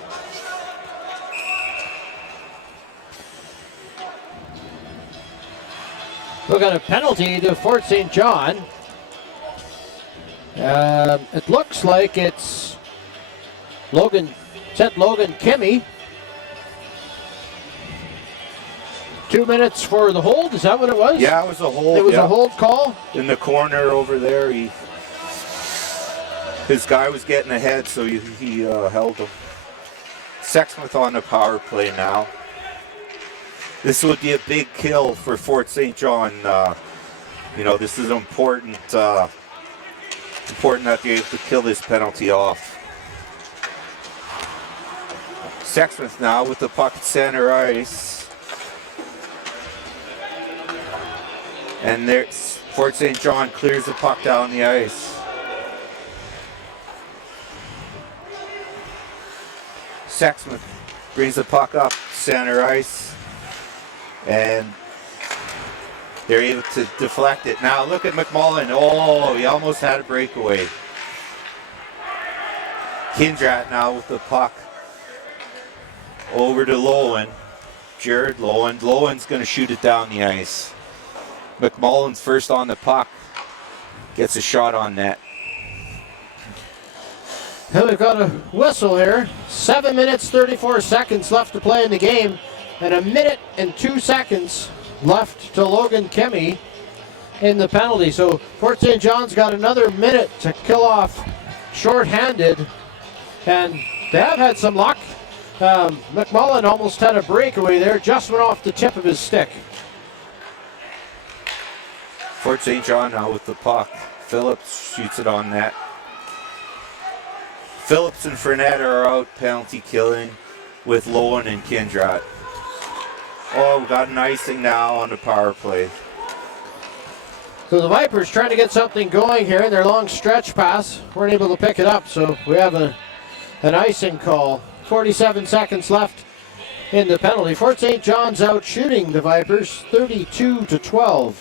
We got a penalty to Fort St. John. It looks like it's Logan Kimmy. 2 minutes for the hold. Is that what it was? Yeah, it was a hold. It was a hold call? In the corner over there, his guy was getting ahead, so he held him. Sexsmith on the power play now. This would be a big kill for Fort St. John. This is important that they're able to kill this penalty off. Sexsmith now with the puck at center ice. And there's Fort St. John clears the puck down the ice. Sexsmith brings the puck up center ice. And they're able to deflect it. Now look at McMullen. Oh, he almost had a breakaway. Kindrat now with the puck. Over to Lowen. Jared Lowen. Lowen's going to shoot it down the ice. McMullen's first on the puck. Gets a shot on net. Well, we've got a whistle here. 7 minutes, 34 seconds left to play in the game. And 1 minute and 2 seconds left to Logan Kimmy in the penalty. So Fort St. John's got another minute to kill off shorthanded. And they have had some luck. McMullen almost had a breakaway there. Just went off the tip of his stick. Fort St. John now with the puck. Phillips shoots it on net. Phillips and Fournette are out penalty killing with Lowen and Kindrat. Oh, we got an icing now on the power play. So the Vipers trying to get something going here. Their long stretch pass weren't able to pick it up, so we have an icing call. 47 seconds left in the penalty. Fort St. John's out shooting the Vipers 32-12.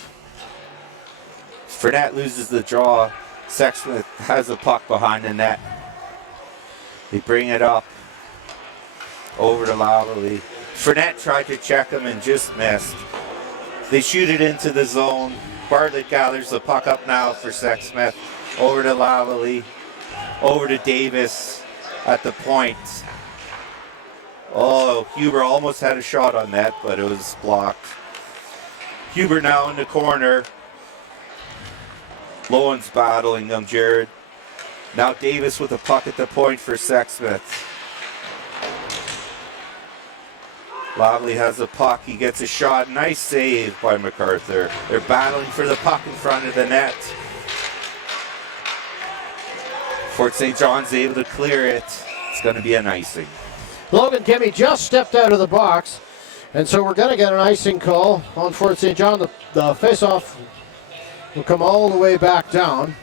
Fournette loses the draw. Sexsmith has the puck behind the net. They bring it up over to Lavallee. Fournette tried to check him and just missed. They shoot it into the zone. Bartlett gathers the puck up now for Sexsmith. Over to Lavallee. Over to Davis at the point. Oh, Huber almost had a shot on that, but it was blocked. Huber now in the corner. Lowen's battling them, Jared. Now Davis with the puck at the point for Sexsmith. Lively has the puck. He gets a shot. Nice save by MacArthur. They're battling for the puck in front of the net. Fort St. John's able to clear it. It's going to be an icing. Logan Kimmy just stepped out of the box, and so we're going to get an icing call on Fort St. John. The face-off will come all the way back down.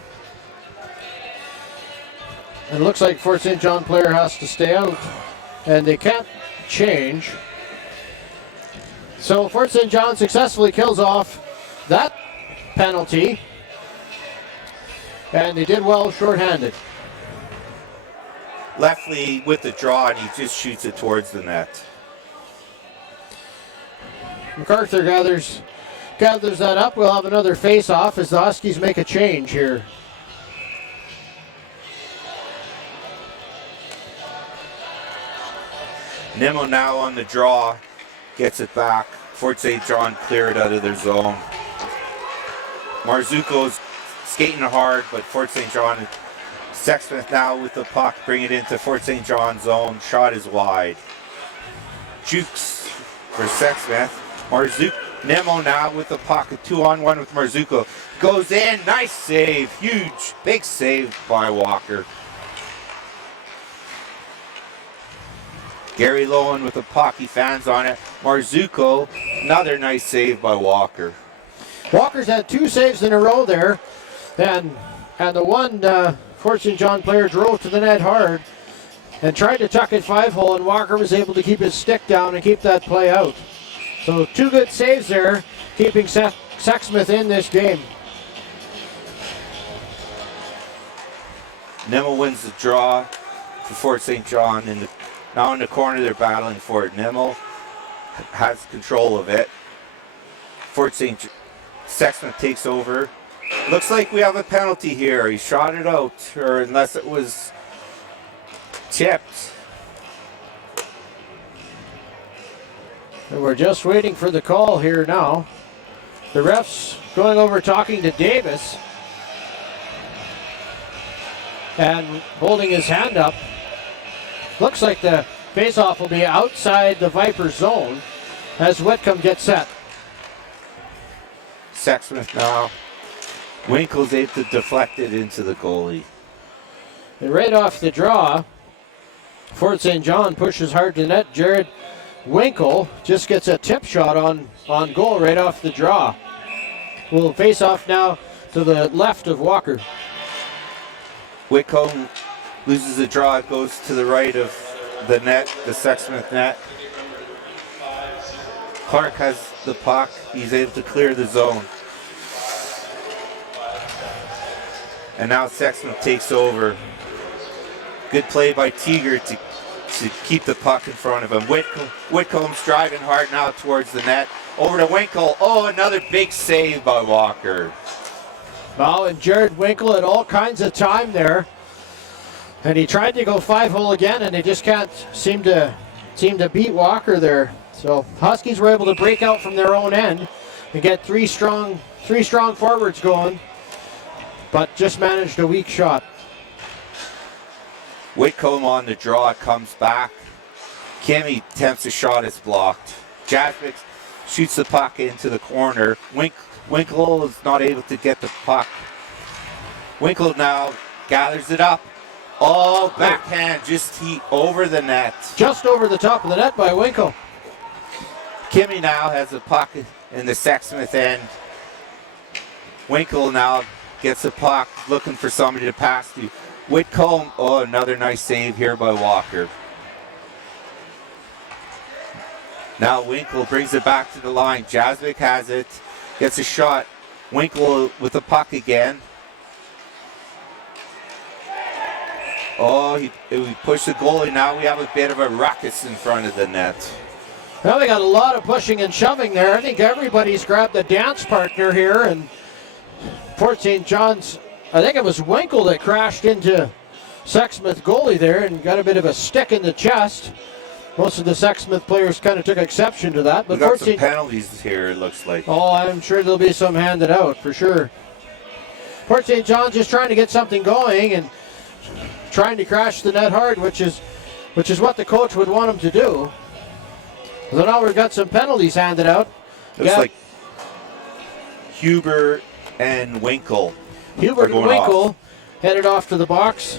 And it looks like Fort St. John player has to stay out, and they can't change. So Fort St. John successfully kills off that penalty, and they did well shorthanded. Leftley with the draw, and he just shoots it towards the net. MacArthur gathers that up. We'll have another face-off as the Huskies make a change here. Nimmo now on the draw, gets it back. Fort St. John clear it out of their zone. Marzuko's skating hard, but Fort St. John, Sexsmith now with the puck, bring it into Fort St. John's zone. Shot is wide. Jukes for Sexsmith. Nimmo now with the puck, a 2-on-1 with Marzuko. Goes in, nice save, huge, big save by Walker. Gary Lowen with the puck, he fans on it. Marzuko, another nice save by Walker. Walker's had 2 saves in a row there, and the one Fort St. John player drove to the net hard and tried to tuck it 5-hole, and Walker was able to keep his stick down and keep that play out. So 2 good saves there, keeping Sexsmith in this game. Nimmo wins the draw for Fort St. John. Now in the corner, they're battling for it. Nimmo has control of it. Sexsmith takes over. Looks like we have a penalty here. He shot it out, or unless it was tipped. And we're just waiting for the call here now. The ref's going over talking to Davis and holding his hand up. Looks like the faceoff will be outside the Viper zone as Whitcomb gets set. Sexsmith now. Winkle's able to deflect it into the goalie. And right off the draw, Fort St. John pushes hard to the net. Jared Winkle just gets a tip shot on goal right off the draw. We'll face off now to the left of Walker. Whitcomb loses the draw. It goes to the right of the net, the Sexsmith net. Clark has the puck. He's able to clear the zone. And now Sexsmith takes over. Good play by Teeger to keep the puck in front of him. Whitcomb's driving hard now towards the net. Over to Winkle. Oh, another big save by Walker. Well, and Jared Winkle had all kinds of time there. And he tried to go 5-hole again, and they just can't seem to beat Walker there. So Huskies were able to break out from their own end and get three strong forwards going, but just managed a weak shot. Whitcomb on the draw, comes back. Kimmy attempts a shot, it's blocked. Jasmine shoots the puck into the corner. Winkle is not able to get the puck. Winkle now gathers it up. Oh, backhand, just over the net. Just over the top of the net by Winkle. Kimmy now has the puck in the Sexsmith end. Winkle now gets the puck, looking for somebody to pass to. Whitcomb, oh, another nice save here by Walker. Now Winkle brings it back to the line. Jasvik has it, gets a shot. Winkle with the puck again. Oh, he pushed the goalie. Now we have a bit of a ruckus in front of the net. Well, they got a lot of pushing and shoving there. I think everybody's grabbed a dance partner here, and Fort St. John's, I think it was Winkle that crashed into Sexsmith goalie there and got a bit of a stick in the chest. Most of the Sexsmith players kind of took exception to that. But we got some penalties here, it looks like. Oh, I'm sure there'll be some handed out for sure. Fort St. John's just trying to get something going and trying to crash the net hard, which is what the coach would want him to do. So now we've got some penalties handed out. Looks like Hubert and Winkle. Hubert and Winkle headed off to the box.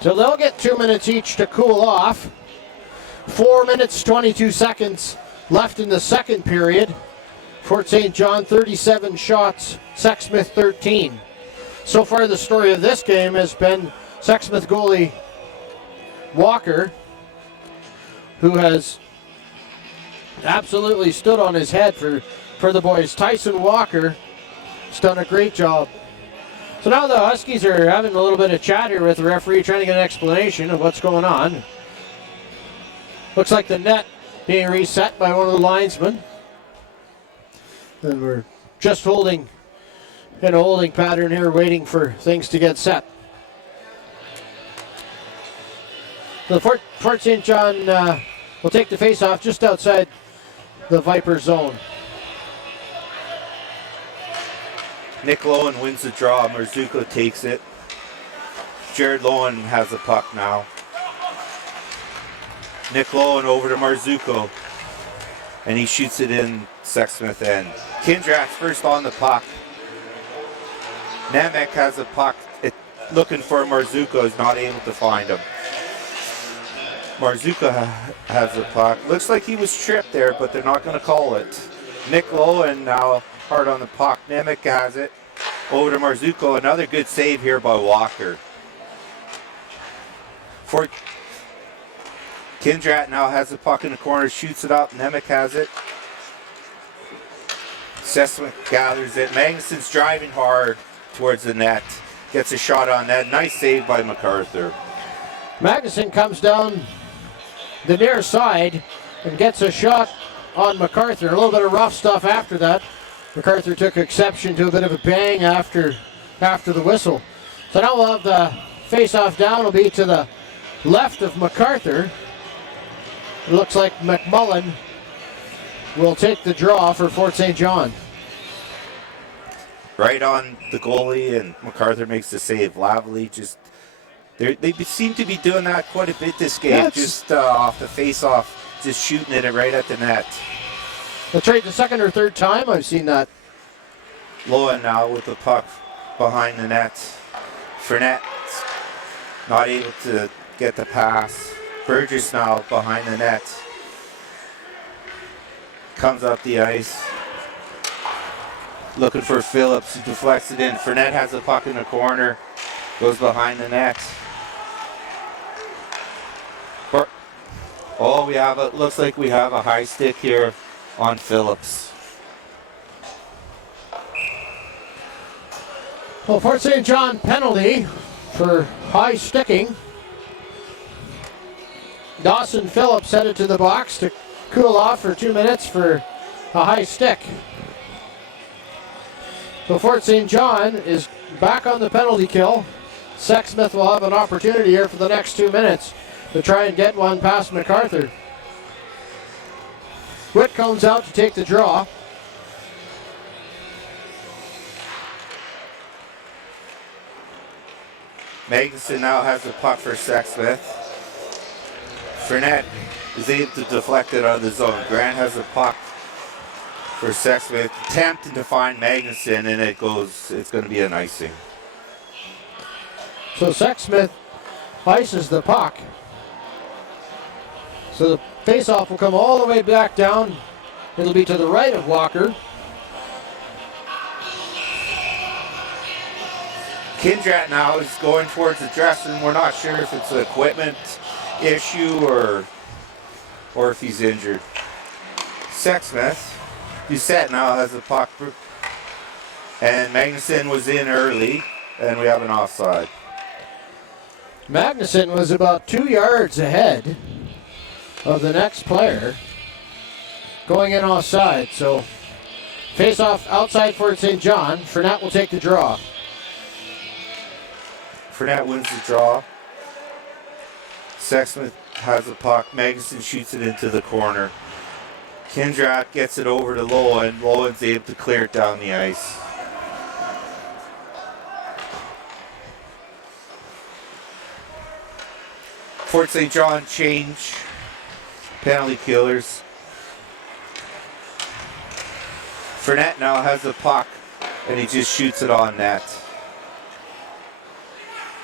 So they'll get 2 minutes each to cool off. 4 minutes, 22 seconds left in the second period. Fort St. John 37 shots, Sexsmith 13. So far the story of this game has been Sexsmith goalie Walker, who has absolutely stood on his head for the boys. Tyson Walker has done a great job. So now the Huskies are having a little bit of chat here with the referee, trying to get an explanation of what's going on. Looks like the net being reset by one of the linesmen. And we're just holding in a holding pattern here, waiting for things to get set. The Fort St. John will take the face-off just outside the Viper zone. Nick Lowen wins the draw. Marzuko takes it. Jared Lowen has the puck now. Nick Lowen over to Marzuko. And he shoots it in Sexsmith end. Kindrat's first on the puck. Nemec has the puck. Looking for Marzuko, is not able to find him. Marzuko has the puck. Looks like he was tripped there, but they're not going to call it. Nick Lowen now hard on the puck. Nemec has it. Over to Marzuko. Another good save here by Walker. Kindrat now has the puck in the corner, shoots it up. Nemec has it. Sexsmith gathers it. Magnuson's driving hard towards the net. Gets a shot on that. Nice save by MacArthur. Magnuson comes down the near side and gets a shot on MacArthur. A little bit of rough stuff after that. MacArthur took exception to a bit of a bang after the whistle. So now we'll have the face-off down. Will be to the left of MacArthur. It looks like McMullen will take the draw for Fort St. John. Right on the goalie, and MacArthur makes the save. Lavely just, they seem to be doing that quite a bit this game. Just off the face-off, just shooting it right at the net. That's right, the second or third time I've seen that. Lowen now with the puck behind the net. Fournette not able to get the pass. Burgess now behind the net. Comes up the ice. Looking for Phillips, who deflects it in. Fournette has the puck in the corner. Goes behind the net. Looks like we have a high stick here on Phillips. Well, Fort St. John penalty for high sticking. Dawson Phillips headed to the box to cool off for 2 minutes for a high stick. So Fort St. John is back on the penalty kill. Sexsmith will have an opportunity here for the next 2 minutes to try and get one past MacArthur. Witt comes out to take the draw. Magnuson now has the puck for Sexsmith. Fournette is able to deflect it out of the zone. Grant has the puck for Sexsmith, attempting to find Magnuson, and it's going to be an icing. So Sexsmith ices the puck. So the faceoff will come all the way back down. It'll be to the right of Walker. Kindrat now is going towards the dressing. We're not sure if it's an equipment issue or if he's injured. Sexsmith, Doucette now has the puck, and Magnuson was in early, and we have an offside. Magnuson was about 2 yards ahead of the next player, going in offside. So face off outside Fort St. John. Fournette will take the draw. Fournette wins the draw. Sexsmith has the puck. Magnuson shoots it into the corner. Kindrat gets it over to Lowen. Lowen's able to clear it down the ice. Fort St. John change penalty killers. Fournette now has the puck, and he just shoots it on net.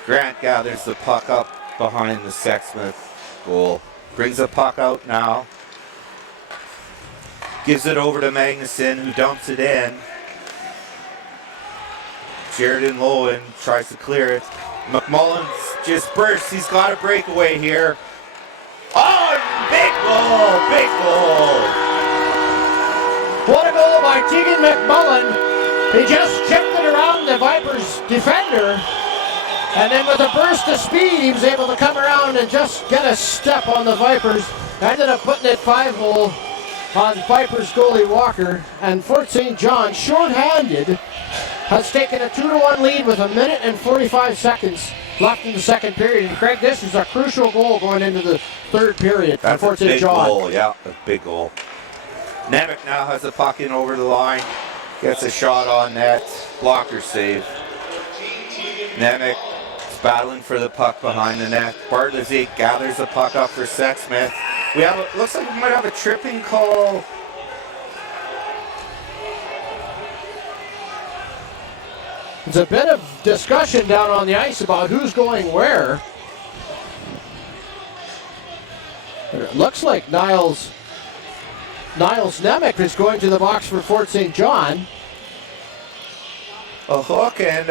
Grant gathers the puck up behind the Sexsmith goal. Brings the puck out now. Gives it over to Magnuson, who dumps it in. Jared Lowen tries to clear it. McMullen just bursts. He's got a breakaway here. Oh, big goal! Big goal! What a goal by Tegan McMullen. He just chipped it around the Vipers defender. And then with a burst of speed, he was able to come around and just get a step on the Vipers. Ended up putting it 5-hole on Vipers goalie Walker. And Fort St. John, shorthanded, has taken a 2-1 lead with 1 minute and 45 seconds left in the second period. And Craig, this is a crucial goal going into the third period for Fort St. John. Goal, yeah, a big goal. Nemec now has the puck in over the line. Gets a shot on net. Blocker save. Nemec is battling for the puck behind the net. Bartlesy gathers the puck up for Sexsmith. Looks like we might have a tripping call. There's a bit of discussion down on the ice about who's going where. It looks like Niles Nemec is going to the box for Fort St. John. A hook, and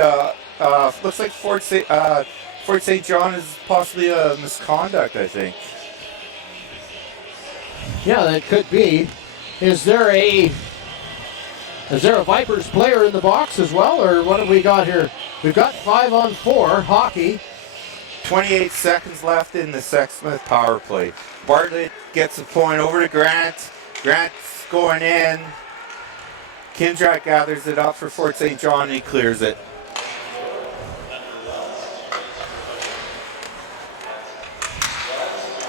looks like Fort St. John is possibly a misconduct, I think. Yeah, that could be. Is there a Vipers player in the box as well, or what have we got here? We've got 5-on-4 hockey. 28 seconds left in the Sexsmith power play. Bartlett gets a point over to Grant. Grant's going in. Kindrak gathers it up for Fort St. John, and he clears it.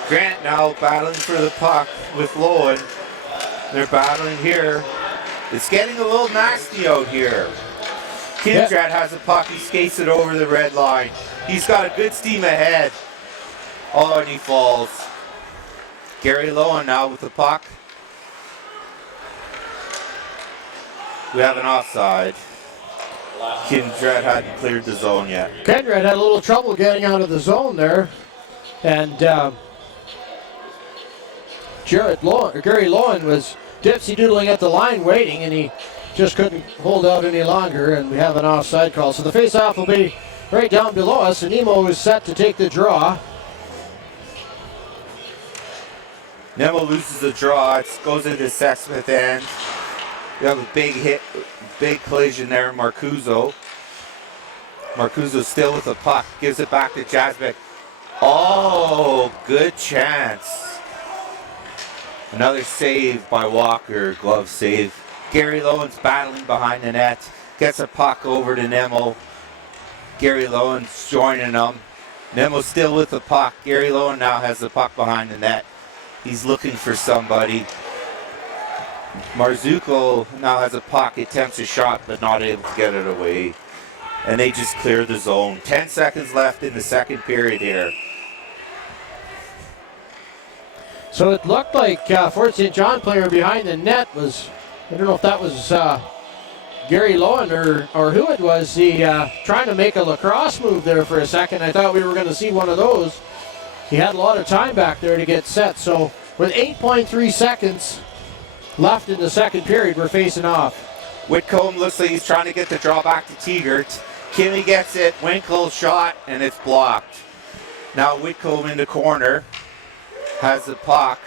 Grant now battling for the puck with Lowen. They're battling here. It's getting a little nasty out here. Kindrat has the puck. He skates it over the red line. He's got a good steam ahead. Oh, and he falls. Gary Lowen now with the puck. We have an offside. Kindrat hadn't cleared the zone yet. Kindrat had a little trouble getting out of the zone there. And Gary Lowen was dipsy-doodling at the line waiting, and he just couldn't hold out any longer, and we have an offside call. So the face-off will be right down below us, and Nemo is set to take the draw. Nemo loses the draw. It goes into Sexsmith end. We have a big hit, big collision there, Marcuso. Marcuso still with the puck, gives it back to Jasbeck. Oh, good chance. Another save by Walker, glove save. Gary Lowen's battling behind the net, gets a puck over to Nemo. Gary Lowen's joining them. Nemo's still with the puck. Gary Lowen now has the puck behind the net. He's looking for somebody. Marzuko now has a puck, attempts a shot, but not able to get it away. And they just clear the zone. 10 seconds left in the second period here. So it looked like Fort St. John player behind the net was, I don't know if that was Gary Lowen or who it was, he trying to make a lacrosse move there for a second. I thought we were going to see one of those. He had a lot of time back there to get set. So with 8.3 seconds left in the second period, we're facing off. Whitcomb looks like he's trying to get the draw back to Tegert. Kimmy gets it, Winkle shot, and it's blocked. Now Whitcomb in the corner has the puck.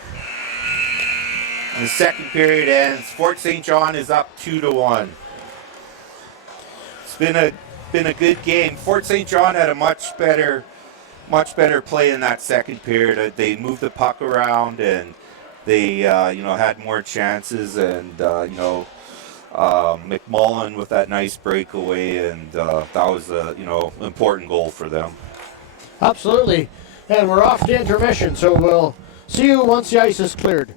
And the second period ends. Fort St. John is up 2-1. It's been a good game. Fort St. John had a much better play in that second period. They moved the puck around, and they had more chances, and McMullen with that nice breakaway, and that was a important goal for them. Absolutely. And we're off to intermission, so we'll see you once the ice is cleared.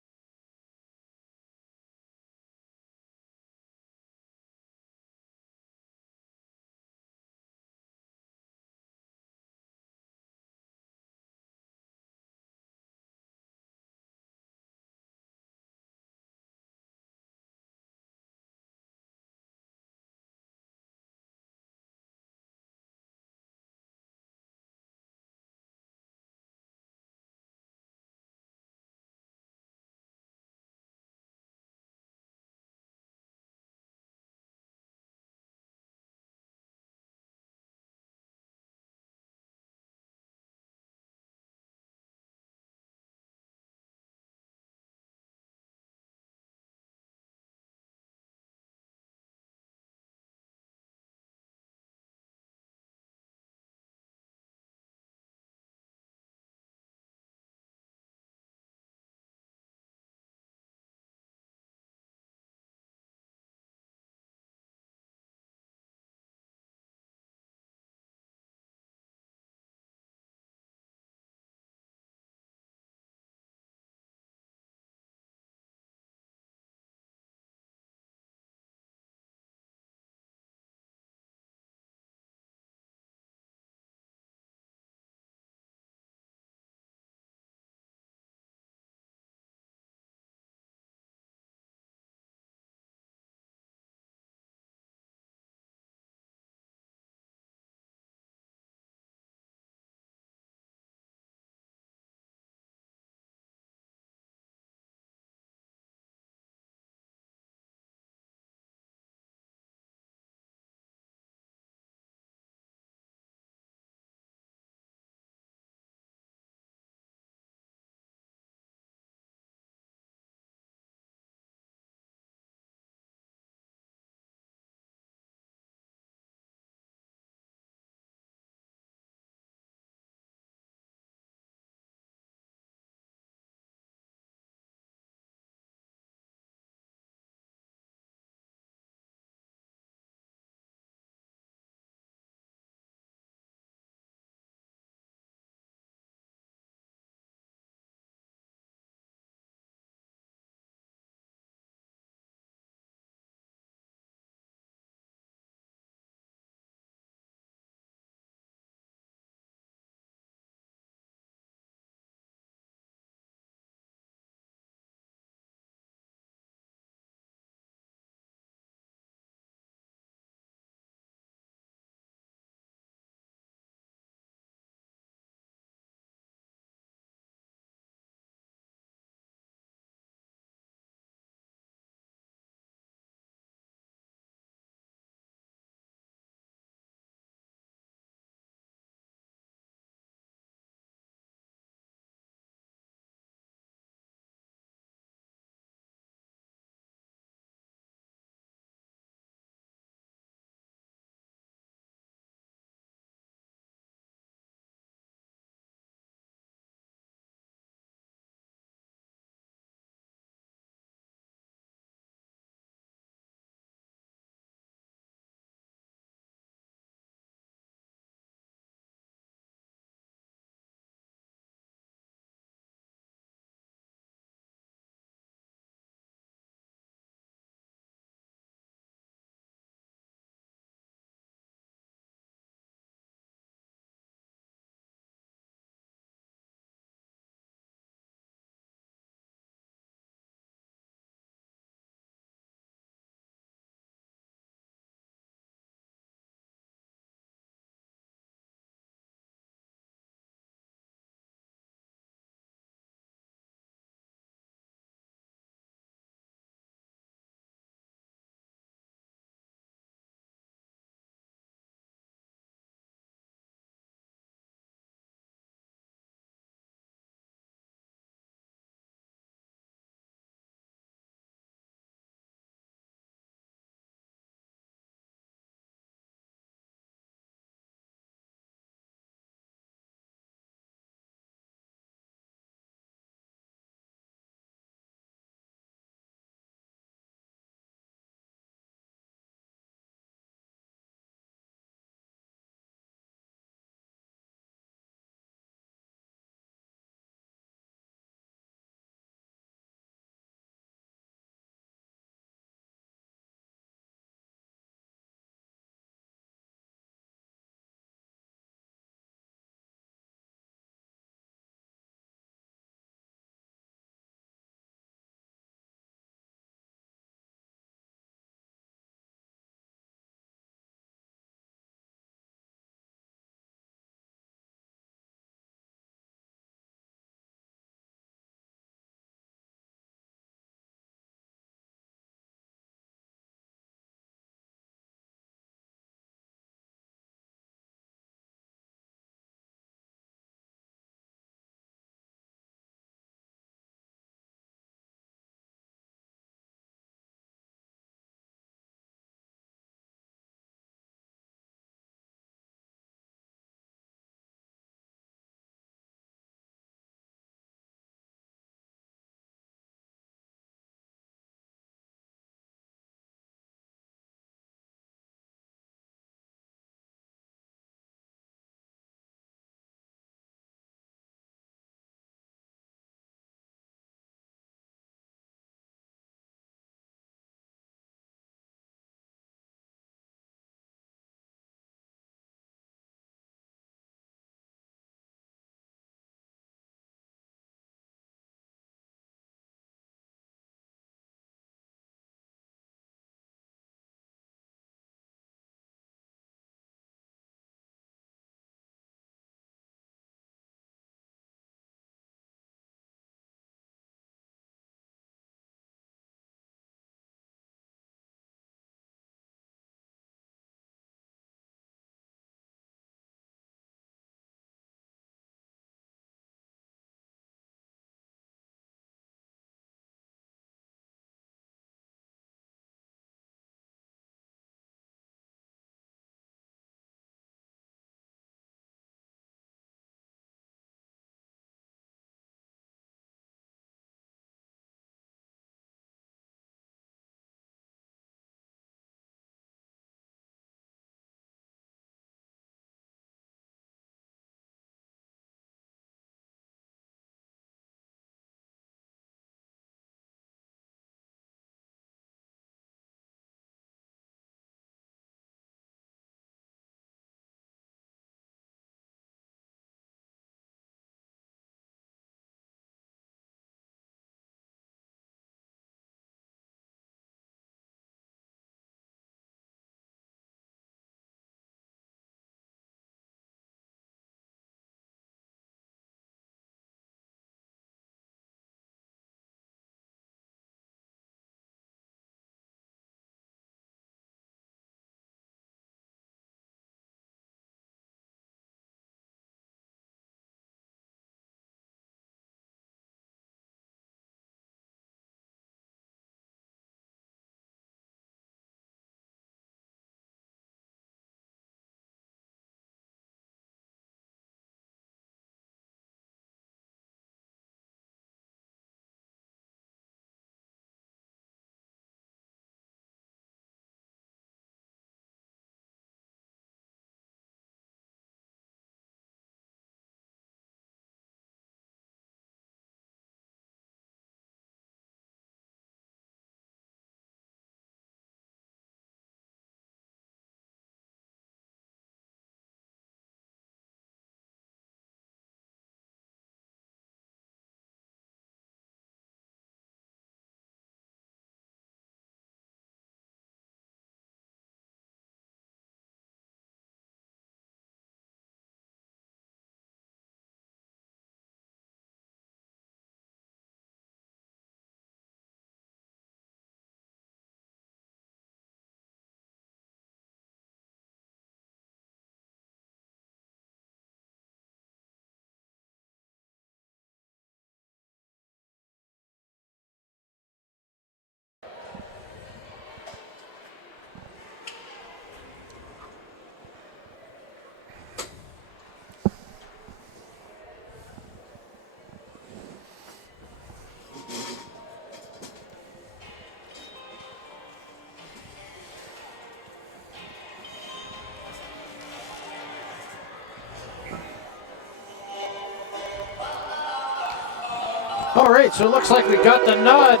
All right, so it looks like we got the nod.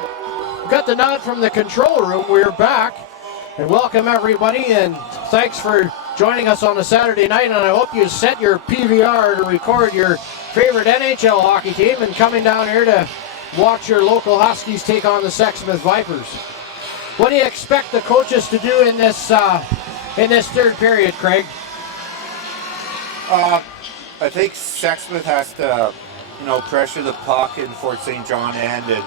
Got the nod from the control room. We're back. And welcome everybody, and thanks for joining us on a Saturday night. And I hope you set your PVR to record your favorite NHL hockey team and coming down here to watch your local Huskies take on the Sexsmith Vipers. What do you expect the coaches to do in this third period, Craig? I think Sexsmith has to, pressure the puck in Fort St. John end, and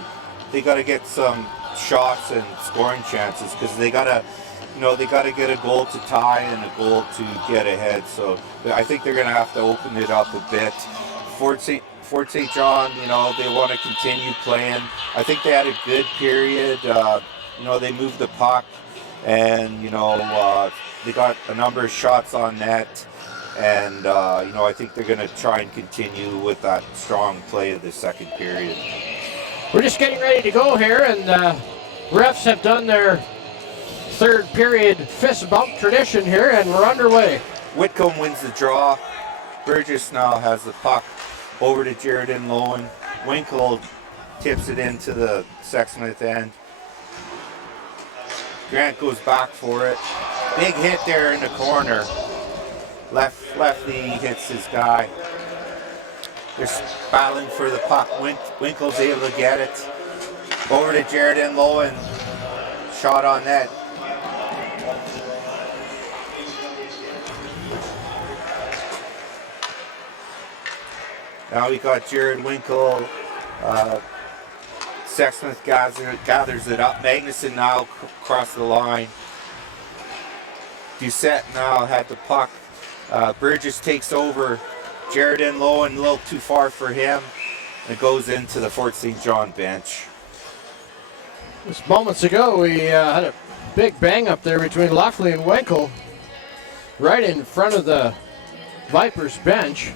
they got to get some shots and scoring chances because they got to get a goal to tie and a goal to get ahead. So I think they're going to have to open it up a bit. Fort St. John, they want to continue playing. I think they had a good period. They moved the puck, and they got a number of shots on net. And, I think they're going to try and continue with that strong play of the second period. We're just getting ready to go here, and refs have done their third period fist bump tradition here, and we're underway. Whitcomb wins the draw. Burgess now has the puck over to Jared and Lowen. Winkle tips it into the Sexsmith end. Grant goes back for it. Big hit there in the corner. Lefty hits his guy. They're battling for the puck. Winkle's able to get it. Over to Jared and Lowen. Shot on net. Now we got Jared Winkle. Sexsmith gathers it up. Magnuson now across the line. Doucette now had the puck. Burgess takes over. Jared and Lowen a little too far for him. It goes into the Fort St. John bench. Just moments ago, we had a big bang up there between Loftley and Winkle, right in front of the Vipers bench.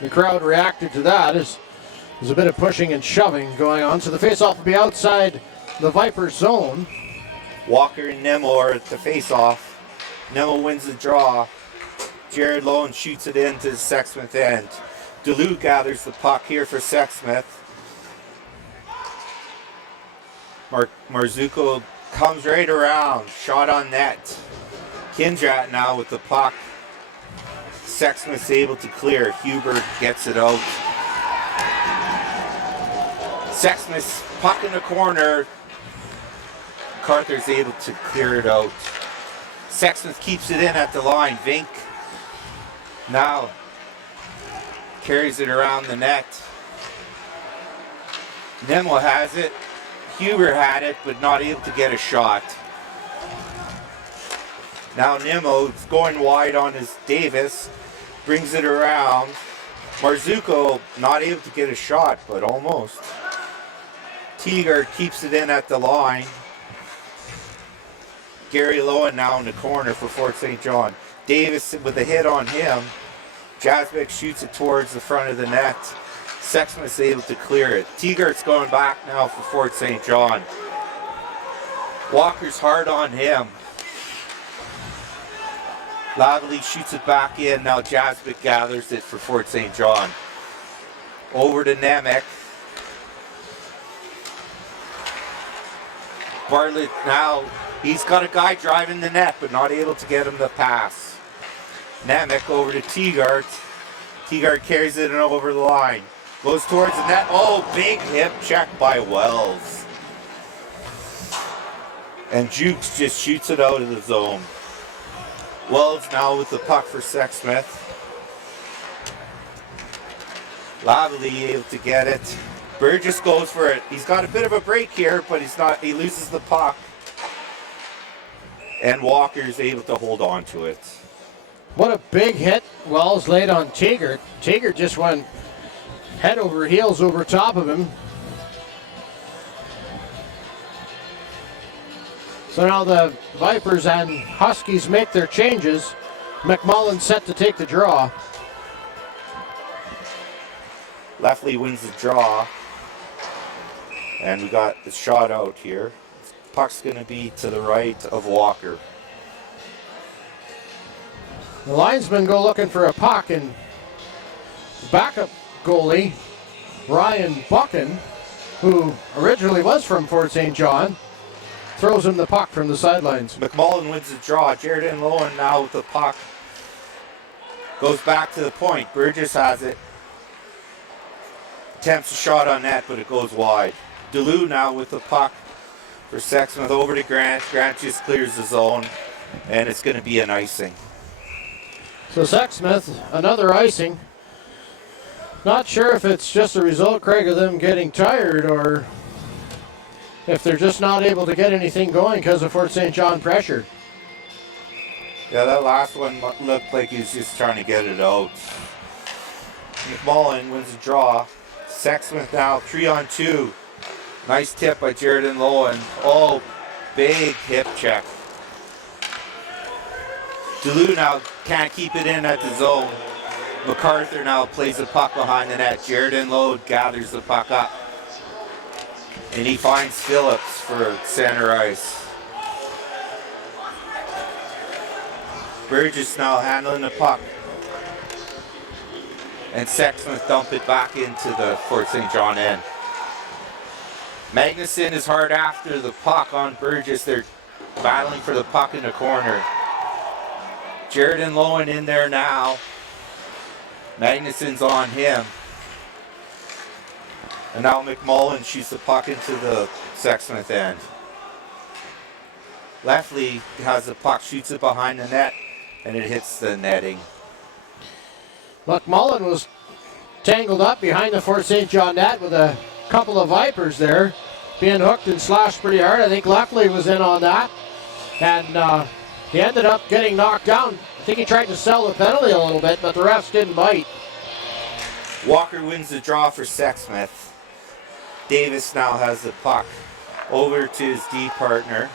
The crowd reacted to that. There's a bit of pushing and shoving going on. So the faceoff will be outside the Vipers zone. Walker and Nemo are at the faceoff. Nemo wins the draw. Jared Lowen shoots it into the Sexsmith end. DeLue gathers the puck here for Sexsmith. Marzuko comes right around. Shot on net. Kinjat now with the puck. Sexsmith's able to clear. Huber gets it out. Sexsmith's puck in the corner. Carter's able to clear it out. Sexsmith keeps it in at the line. Vink now carries it around the net. Nemo has it. Huber had it, but not able to get a shot. Now Nemo's going wide on his Davis. Brings it around. Marzuko not able to get a shot, but almost. Teagar keeps it in at the line. Gary Lowen now in the corner for Fort St. John. Davis with a hit on him. Jasmine shoots it towards the front of the net. Sexsmith's able to clear it. Teagart's going back now for Fort St. John. Walker's hard on him. Lavely shoots it back in. Now Jasmine gathers it for Fort St. John. Over to Nemec. Bartlett now, he's got a guy driving the net, but not able to get him the pass. Nemec over to Teagart. Teagart carries it over the line. Goes towards the net. Oh, big hip check by Wells. And Jukes just shoots it out of the zone. Wells now with the puck for Sexsmith. Lavely able to get it. Burgess goes for it. He's got a bit of a break here, but he loses the puck. And Walker's able to hold on to it. What a big hit Wells laid on Teagar. Teagar just went head over heels over top of him. So now the Vipers and Huskies make their changes. McMullen set to take the draw. Leftley wins the draw. And we got the shot out here. Puck's going to be to the right of Walker. The linesmen go looking for a puck, and backup goalie Ryan Buchan who originally was from Fort St. John, throws him the puck from the sidelines. McMullen wins the draw. Jared Lowen now with the puck. Goes back to the point. Burgess has it. Attempts a shot on net, but it goes wide. DeLue now with the puck for Sexsmith over to Grant. Grant just clears the zone, and it's going to be an icing. So Sexsmith, another icing. Not sure if it's just a result, Craig, of them getting tired or if they're just not able to get anything going because of Fort St. John pressure. Yeah, that last one looked like he was just trying to get it out. McMullen wins the draw. Sexsmith now 3-on-2. Nice tip by Jared Lowen. Oh, big hip check. DeLue now can't keep it in at the zone. MacArthur now plays the puck behind the net. Jared Lowen gathers the puck up. And he finds Phillips for center ice. Burgess now handling the puck. And Sexsmith dump it back into the Fort St. John end. Magnuson is hard after the puck on Burgess. They're battling for the puck in the corner. Jared Lowen in there now. Magnuson's on him. And now McMullen shoots the puck into the Sexsmith end. Leftley has the puck, shoots it behind the net, and it hits the netting. McMullen was tangled up behind the Fort St. John net with a couple of Vipers there, being hooked and slashed pretty hard. I think Leftley was in on that, and he ended up getting knocked down. I think he tried to sell the penalty a little bit, but the refs didn't bite. Walker wins the draw for Sexsmith. Davis now has the puck over to his D partner.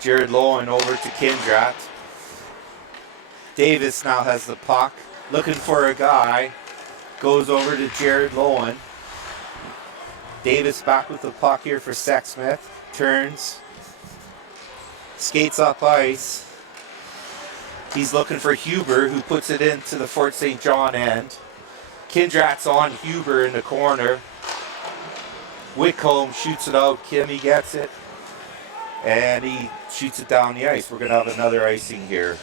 Jared Lowen over to Kindrat. Davis now has the puck, looking for a guy. Goes over to Jared Lowen. Davis back with the puck here for Sexsmith. Turns. Skates up ice. He's looking for Huber, who puts it into the Fort St. John end. Kindrat's on Huber in the corner. Whitcomb shoots it out. Kimmy gets it. And he shoots it down the ice. We're going to have another icing here.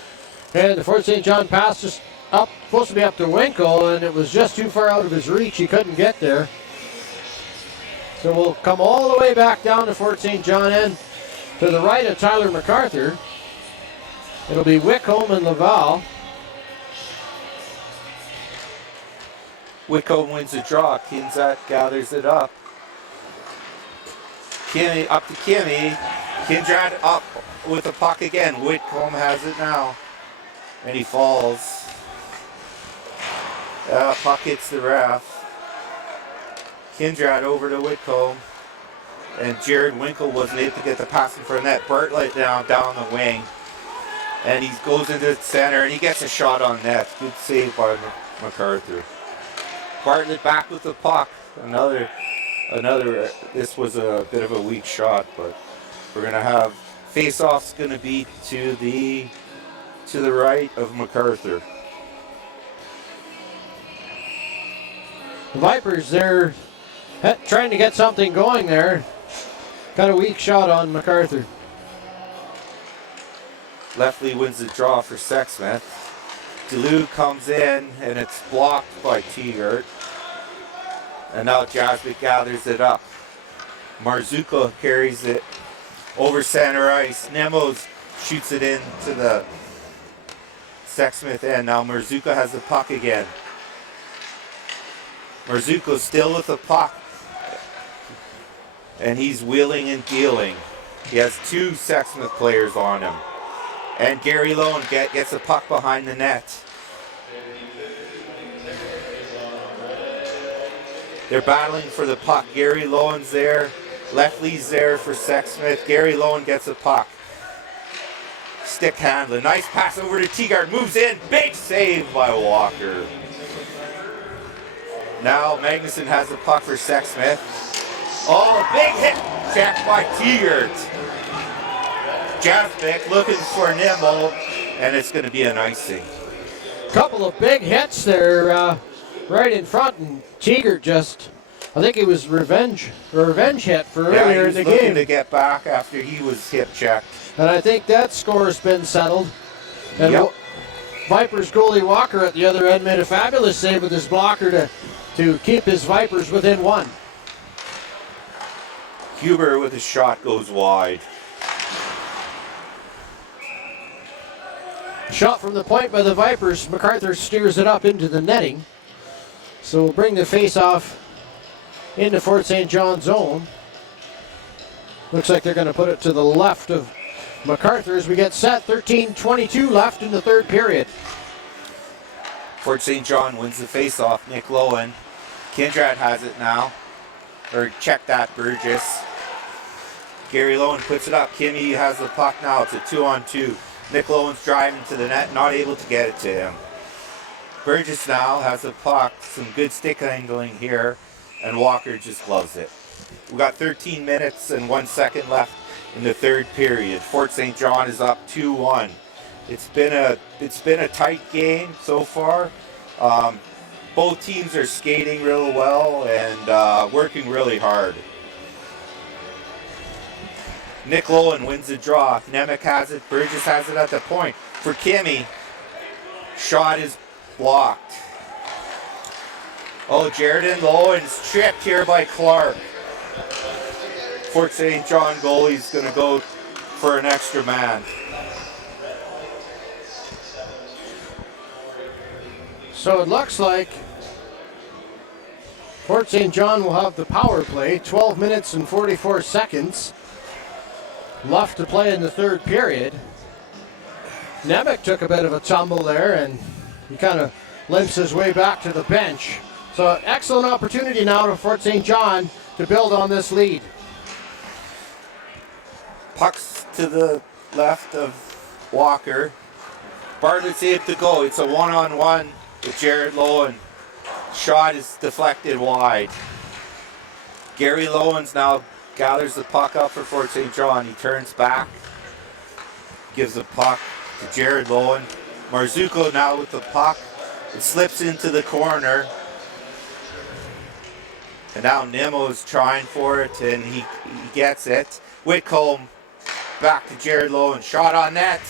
And the Fort St. John pass just up, supposed to be up to Winkle, and it was just too far out of his reach. He couldn't get there. So we'll come all the way back down to Fort St. John end to the right of Tyler MacArthur. It'll be Whitcomb and Laval. Whitcomb wins the draw. Kinzat gathers it up. Kimmy up to Kimmy. Kindrat up with the puck again. Whitcomb has it now. And he falls. Puck hits the ref. Kindrat over to Whitcomb. And Jared Winkle wasn't able to get the pass in front of net. Bartlett down the wing. And he goes into the center and he gets a shot on net. Good save by MacArthur. Bartlett back with the puck. Another. This was a bit of a weak shot, but we're gonna have face-off's gonna be to the right of MacArthur. The Vipers, they're trying to get something going there. Got a weak shot on MacArthur. Leftley wins the draw for Sexsmith. DeLue comes in and it's blocked by Tegart. And now Jasmine gathers it up. Marzuko carries it over center ice. Nemos shoots it into the Sexsmith end. Now Marzuko has the puck again. Marzuko still with the puck. And he's wheeling and dealing. He has two Sexsmith players on him. And Gary Lowen gets the puck behind the net. They're battling for the puck. Gary Lowen's there. Leftley's there for Sexsmith. Gary Lowen gets the puck. Stick handling. Nice pass over to Tegart. Moves in. Big save by Walker. Now Magnuson has the puck for Sexsmith. Oh, big hit check by Tegart. Jasmine looking for Nimmo, and it's going to be an icing. Couple of big hits there. right in front, and Teager just, I think it was revenge hit for earlier in the game. He was looking to get back after he was hip checked. And I think that score has been settled. And Vipers goalie Walker at the other end made a fabulous save with his blocker to keep his Vipers within one. Huber with a shot goes wide. Shot from the point by the Vipers. MacArthur steers it up into the netting. So we'll bring the face-off into Fort St. John's zone. Looks like they're going to put it to the left of MacArthur as we get set. 13:22 left in the third period. Fort St. John wins the face-off. Nick Lowen. Kindrat has it now. Or check that, Burgess. Gary Lowen puts it up. Kimmy has the puck now. It's a 2-on-2. Nick Lowen's driving to the net, not able to get it to him. Burgess now has the puck. Some good stick handling here. And Walker just loves it. We got 13 minutes and 1 second left in the third period. Fort St. John is up 2-1. It's been a tight game so far. Both teams are skating really well and working really hard. Nick Lowen wins the draw. Nemec has it. Burgess has it at the point. For Kimmy, shot is blocked. Oh, Jaredon Lowen's tripped here by Clark. Fort St. John goalie's going to go for an extra man. So it looks like Fort St. John will have the power play. 12 minutes and 44 seconds left to play in the third period. Nemec took a bit of a tumble there, and he kind of limps his way back to the bench. So excellent opportunity now to Fort St. John to build on this lead. Pucks to the left of Walker. Bartlett's able to go. It's a one-on-one with Jared Lowen. Shot is deflected wide. Gary Lowen's now gathers the puck up for Fort St. John. He turns back, gives the puck to Jared Lowen. Marzuko now with the puck. It slips into the corner. And now Nemo is trying for it, and he gets it. Whitcomb back to Jared Lowen. Shot on net.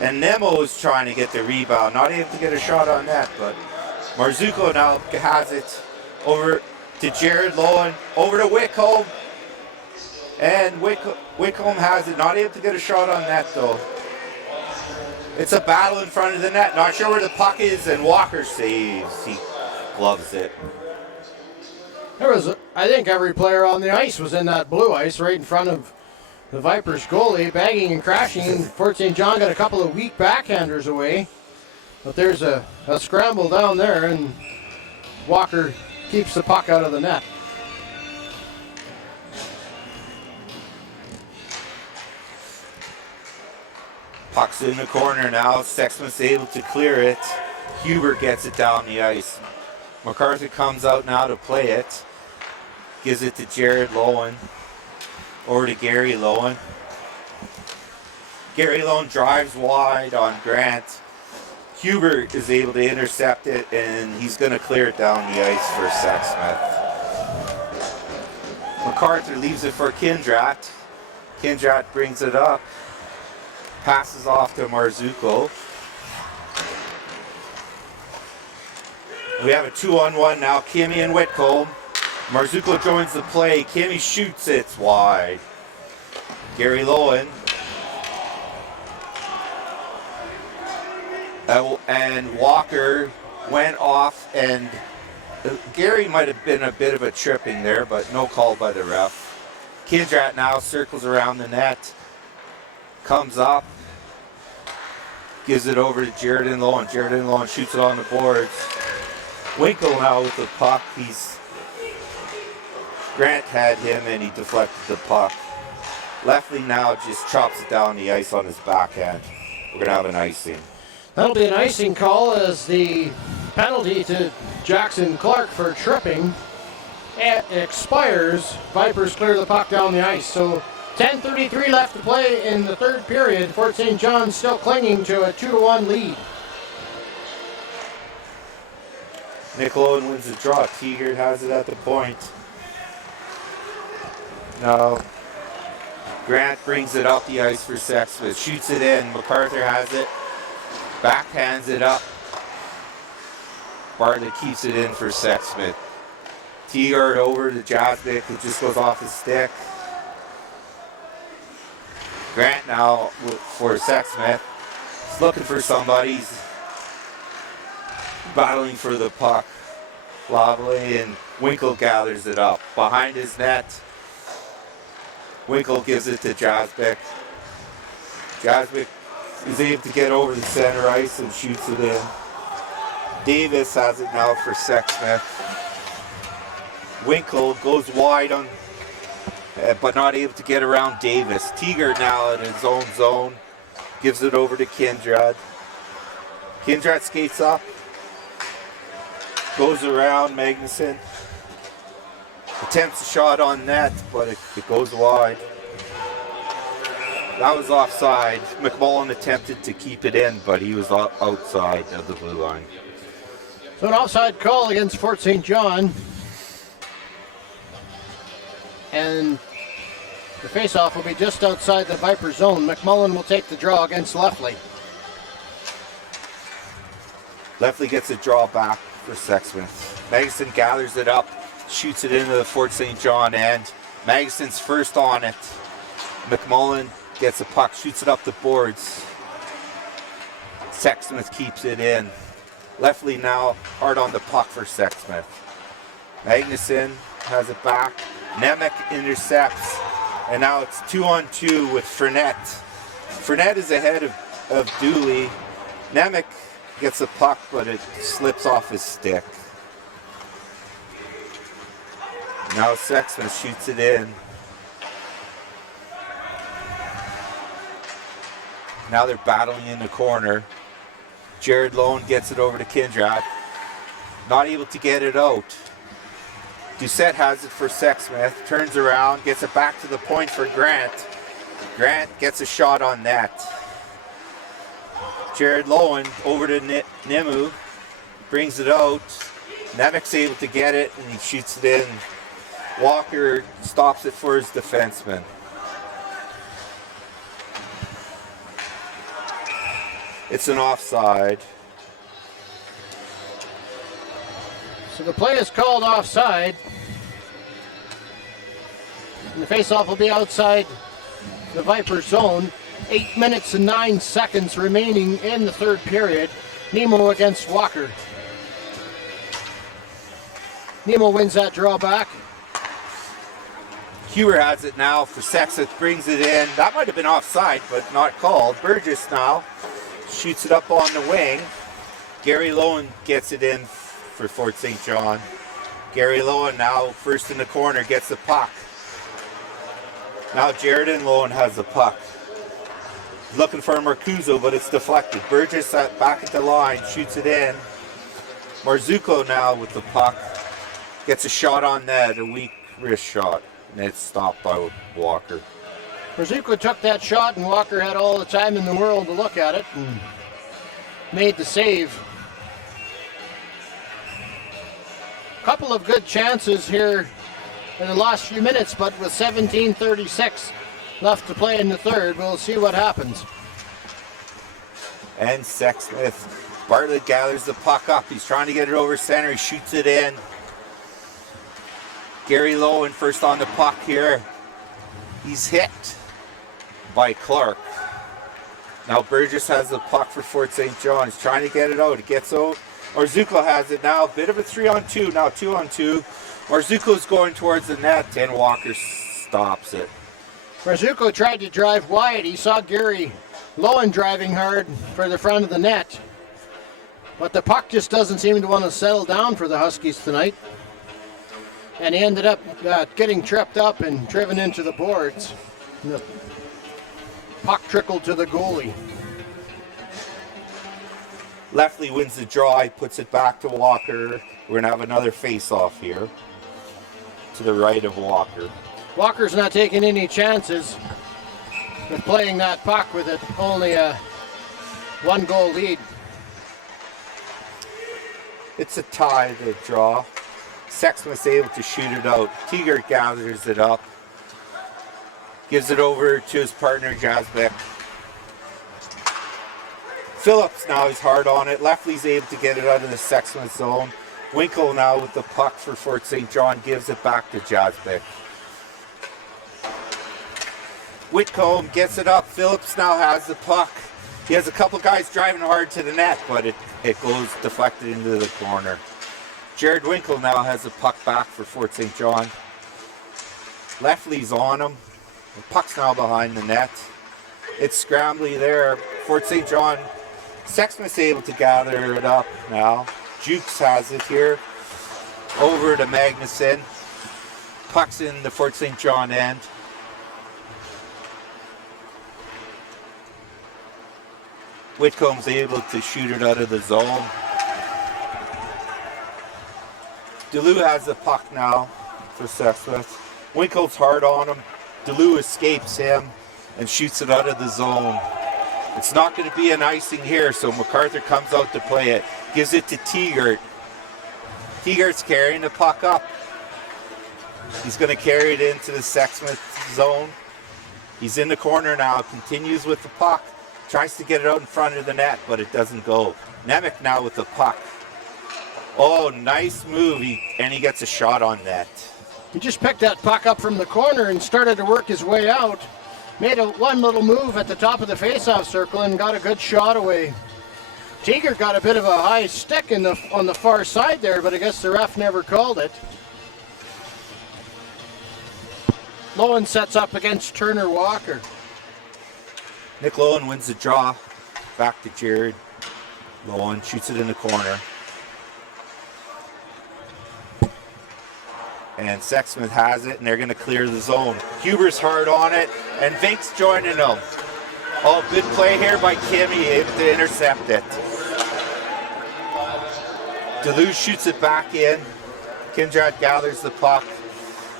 And Nemo is trying to get the rebound. Not able to get a shot on net, but Marzuko now has it over to Jared Lowen. Over to Whitcomb. And Whitcomb has it. Not able to get a shot on net, though. It's a battle in front of the net. Not sure where the puck is, and Walker saves. He gloves it. There was, I think every player on the ice was in that blue ice right in front of the Vipers goalie, banging and crashing. Fort St. John got a couple of weak backhanders away. But there's a scramble down there, and Walker keeps the puck out of the net. Puck's in the corner now. Sexsmith's able to clear it. Hubert gets it down the ice. MacArthur comes out now to play it. Gives it to Jared Lowen. Over to Gary Lowen. Gary Lowen drives wide on Grant. Hubert is able to intercept it, and he's going to clear it down the ice for Sexsmith. MacArthur leaves it for Kindrat. Kindrat brings it up. Passes off to Marzuko. We have a 2-on-1 now. Kimmy and Whitcomb. Marzuko joins the play. Kimmy shoots it wide. Gary Lowen. And Walker went off, and Gary might have been a bit of a tripping there, but no call by the ref. Kindrat now circles around the net. Comes up. Gives it over to Jaredon Lowen. Jaredon Lowen shoots it on the boards. Winkle now with the puck. Grant had him, and he deflected the puck. Leftley now just chops it down the ice on his backhand. We're going to have an icing. That'll be an icing call as the penalty to Jackson Clark for tripping expires. Vipers clear the puck down the ice. So 10:33 left to play in the third period. Fort St. John still clinging to a 2-1 lead. Nickelodeon wins the draw. Teager has it at the point. Now, Grant brings it up the ice for Sexsmith. Shoots it in. MacArthur has it. Backhands it up. Bartlett keeps it in for Sexsmith. Teager over to Jasmine. It just goes off his stick. Grant now for Sexsmith. He's looking for somebody. He's battling for the puck. Lobley and Winkle gathers it up. Behind his net, Winkle gives it to Jasmine. Jasmine is able to get over the center ice and shoots it in. Davis has it now for Sexsmith. Winkle goes wide on, but not able to get around Davis. Teager now in his own zone. Gives it over to Kindred. Kindred skates up. Goes around Magnuson. Attempts a shot on net, but it goes wide. That was offside. McMullen attempted to keep it in, but he was outside of the blue line. So an offside call against Fort St. John. And the faceoff will be just outside the Viper zone. McMullen will take the draw against Lefley. Lefley gets a draw back for Sexsmith. Magnuson gathers it up, shoots it into the Fort St. John end. Magnuson's first on it. McMullen gets a puck, shoots it up the boards. Sexsmith keeps it in. Lefley now hard on the puck for Sexsmith. Magnuson has it back. Nemec intercepts. And now it's 2-on-2 with Fournette. Fournette is ahead of Dooley. Nemec gets a puck, but it slips off his stick. Now Sexsmith shoots it in. Now they're battling in the corner. Jared Lowen gets it over to Kindred. Not able to get it out. Doucette has it for Sexsmith. Turns around, gets it back to the point for Grant. Grant gets a shot on net. Jared Lowen over to Nimu. Brings it out. Nemec's able to get it, and he shoots it in. Walker stops it for his defenseman. It's an offside. So the play is called offside. And the faceoff will be outside the Viper zone. 8 minutes and 9 seconds remaining in the third period. Nemo against Walker. Nemo wins that draw back. Huber has it now for Sexsmith, brings it in. That might have been offside, but not called. Burgess now shoots it up on the wing. Gary Lowen gets it in for Fort St. John. Gary Lowen now first in the corner gets the puck. Now Jared and Lowen has the puck. Looking for Mercuzzo, but it's deflected. Burgess back at the line, shoots it in. Marzuko now with the puck. Gets a shot on net, a weak wrist shot. And it's stopped by Walker. Marzuko took that shot, and Walker had all the time in the world to look at it and made the save. Couple of good chances here in the last few minutes, but with 17:36 left to play in the third, we'll see what happens. And Sexsmith. Bartlett gathers the puck up. He's trying to get it over center. He shoots it in. Gary Lowen first on the puck here. He's hit by Clark. Now Burgess has the puck for Fort St. John. He's trying to get it out. It gets out. Marzuko has it now. Bit of a 3-on-2. Now 2-on-2. Marzuko's going towards the net, and Walker stops it. Marzuko tried to drive wide. He saw Gary Lowen driving hard for the front of the net. But the puck just doesn't seem to want to settle down for the Huskies tonight. And he ended up getting tripped up and driven into the boards. And the puck trickled to the goalie. Lefley wins the draw. He puts it back to Walker. We're going to have another face-off here to the right of Walker. Walker's not taking any chances with playing that puck with it only a 1-goal lead. It's a tie, the draw. Sexsmith's able to shoot it out. Teager gathers it up. Gives it over to his partner, Jasbeck. Phillips now is hard on it. Leftley's able to get it out of the Sexsmith zone. Winkle now with the puck for Fort St. John gives it back to Jasbeck. Whitcomb gets it up. Phillips now has the puck. He has a couple guys driving hard to the net, but it goes deflected into the corner. Jared Winkle now has the puck back for Fort St. John. Leftley's on him. The puck's now behind the net. It's scrambly there. Fort St. John. Sexsmith's able to gather it up now. Jukes has it here. Over to Magnuson. Puck's in the Fort St. John end. Whitcomb's able to shoot it out of the zone. DeLue has the puck now for Sexsmith. Winkle's hard on him. DeLue escapes him and shoots it out of the zone. It's not going to be an icing here, so MacArthur comes out to play it. Gives it to Teagert. Teagert's carrying the puck up. He's going to carry it into the Sexsmith zone. He's in the corner now, continues with the puck. Tries to get it out in front of the net, but it doesn't go. Nemec now with the puck. Oh, nice move, and he gets a shot on net. He just picked that puck up from the corner and started to work his way out. Made one little move at the top of the faceoff circle and got a good shot away. Teager got a bit of a high stick on the far side there, but I guess the ref never called it. Lowen sets up against Turner Walker. Nick Lowen wins the draw. Back to Jared. Lowen shoots it in the corner. And Sexsmith has it, and they're going to clear the zone. Huber's hard on it, and Vink's joining them. Oh, good play here by Kimmy, able to intercept it. DeLue shoots it back in. Kindred gathers the puck,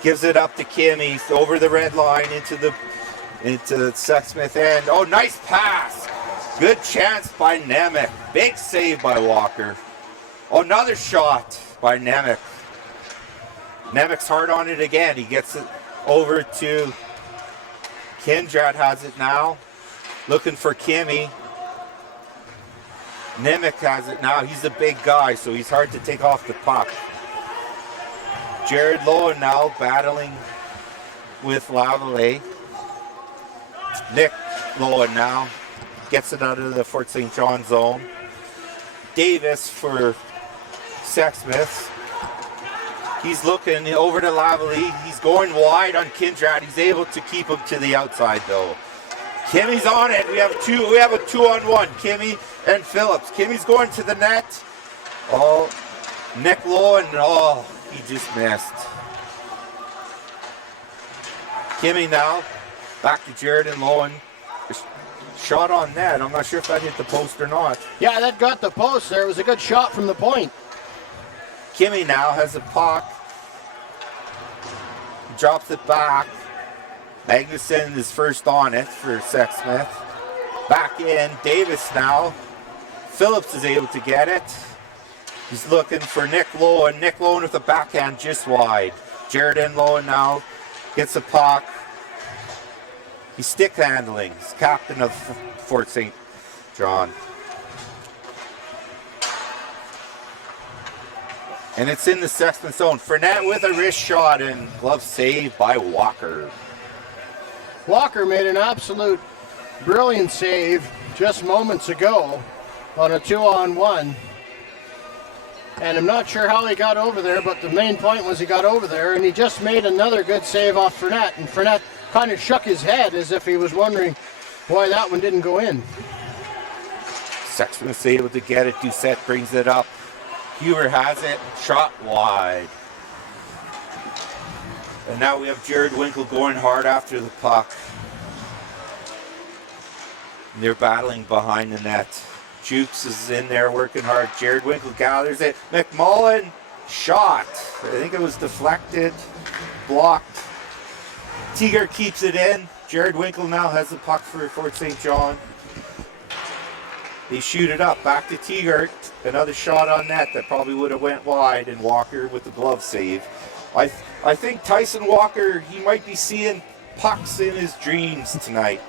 gives it up to Kimmy over the red line into the Sexsmith end. Oh, nice pass. Good chance by Nemec. Big save by Walker. Oh, another shot by Nemec. Nemec's hard on it again. He gets it over to Kindred, has it now. Looking for Kimmy. Nemec has it now. He's a big guy, so he's hard to take off the puck. Jared Lowen now battling with Lavallee. Nick Lowen now gets it out of the Fort St. John zone. Davis for Sexsmith. He's looking over to Lavallee. He's going wide on Kindred. He's able to keep him to the outside though. Kimmy's on it. We have a 2-on-1. Kimmy and Phillips. Kimmy's going to the net. Oh, Nick Lowen. Oh, he just missed. Kimmy now. Back to Jared and Lowen. Shot on net. I'm not sure if that hit the post or not. Yeah, that got the post there. It was a good shot from the point. Kimmy now has a puck. Drops it back. Magnuson is first on it for Sexsmith. Back in. Davis now. Phillips is able to get it. He's looking for Nick Lowen. Nick Lowen with a backhand just wide. Jared and Lowen now gets a puck. He's stick handling. He's captain of Fort St. John. And it's in the Sexsmith zone. Fournette with a wrist shot and glove save by Walker. Walker made an absolute brilliant save just moments ago on a 2-on-1. And I'm not sure how he got over there, but the main point was he got over there, and he just made another good save off Fournette. And Fournette kind of shook his head as if he was wondering why that one didn't go in. Sexsmith's able to get it. Doucette brings it up. Huber has it. Shot wide. And now we have Jared Winkle going hard after the puck. And they're battling behind the net. Jukes is in there working hard. Jared Winkle gathers it. McMullen shot. I think it was deflected. Blocked. Teager keeps it in. Jared Winkle now has the puck for Fort St. John. They shoot it up, back to Teagart. Another shot on net that probably would have went wide, and Walker with the glove save. I think Tyson Walker, he might be seeing pucks in his dreams tonight.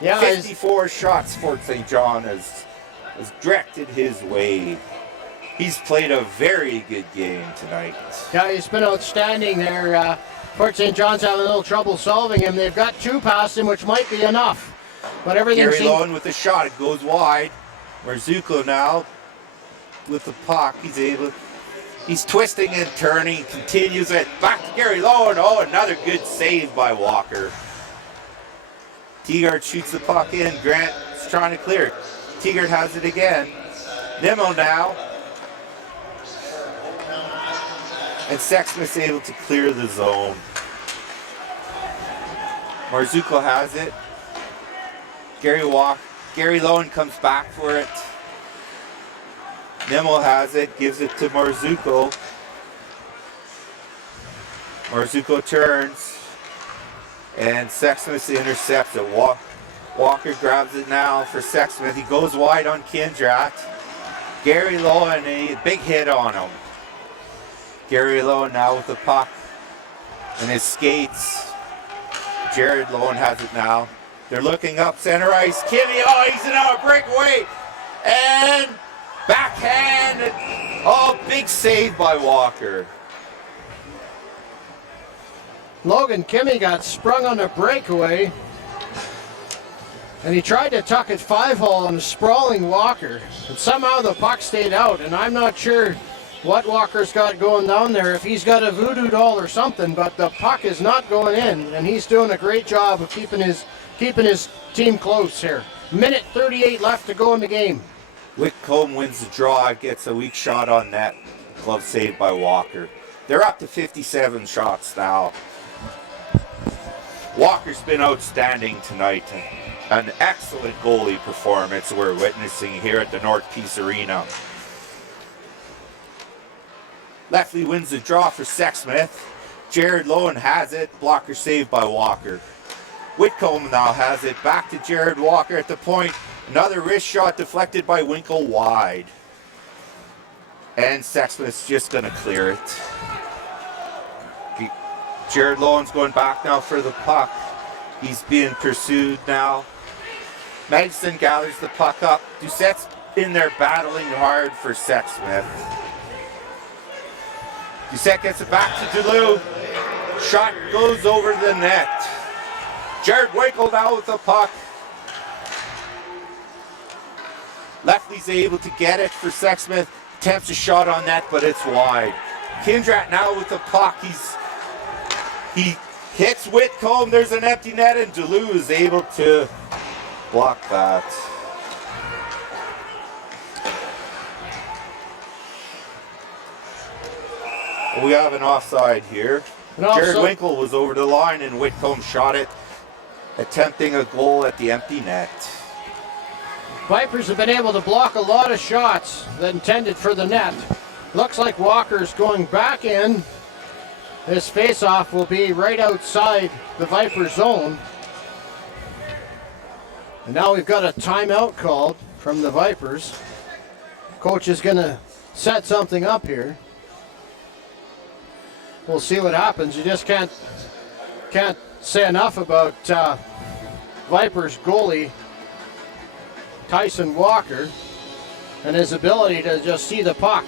Yeah, 54 shots Fort St. John has directed his way. He's played a very good game tonight. Yeah, he's been outstanding there. Fort St. John's having a little trouble solving him. They've got 2 past him, which might be enough. But everything Gary Lowen with the shot, it goes wide. Marzuko now with the puck, he's twisting and turning, continues it, back to Gary Lowen. Oh, another good save by Walker. Teagart shoots the puck in, Grant's trying to clear it. Teagart has it again. Nimmo now. And Sexsmith's able to clear the zone. Marzuko has it. Gary Lowen comes back for it. Nimmo has it, gives it to Marzuko. Marzuko turns, and Sexsmith intercepts it. Walker grabs it now for Sexsmith. He goes wide on Kindrat. Gary Lowen, a big hit on him. Gary Lowen now with the puck and his skates. Jared Lowen has it now. They're looking up center ice. Kimmy, oh, he's in a breakaway. And backhand. Oh, big save by Walker. Logan Kimmy got sprung on a breakaway. And he tried to tuck it 5-hole on a sprawling Walker. And somehow the puck stayed out. And I'm not sure what Walker's got going down there, if he's got a voodoo doll or something, but the puck is not going in. And he's doing a great job of keeping his team close here. Minute 38 left to go in the game. Whitcomb wins the draw, gets a weak shot on net. Glove saved by Walker. They're up to 57 shots now. Walker's been outstanding tonight. An excellent goalie performance we're witnessing here at the North Peace Arena. Leftley wins the draw for Sexsmith. Jared Lowen has it. Blocker saved by Walker. Whitcomb now has it. Back to Jared Walker at the point. Another wrist shot deflected by Winkle wide. And Sexsmith's just going to clear it. Jared Lowen's going back now for the puck. He's being pursued now. Madison gathers the puck up. Doucette's in there battling hard for Sexsmith. Doucette gets it back to Duluth. Shot goes over the net. Jared Winkle now with the puck. Leftley's able to get it for Sexsmith. Attempts a shot on net, but it's wide. Kindrat now with the puck. He hits Whitcomb. There's an empty net, and Duluth is able to block that. We have an offside here. Jared Winkle was over the line, and Whitcomb shot it, attempting a goal at the empty net. Vipers have been able to block a lot of shots that intended for the net. Looks like Walker's going back in. This face-off will be right outside the Viper zone. And now we've got a timeout called from the Vipers. Coach is going to set something up here. We'll see what happens. You just can't say enough about Vipers goalie Tyson Walker and his ability to just see the puck.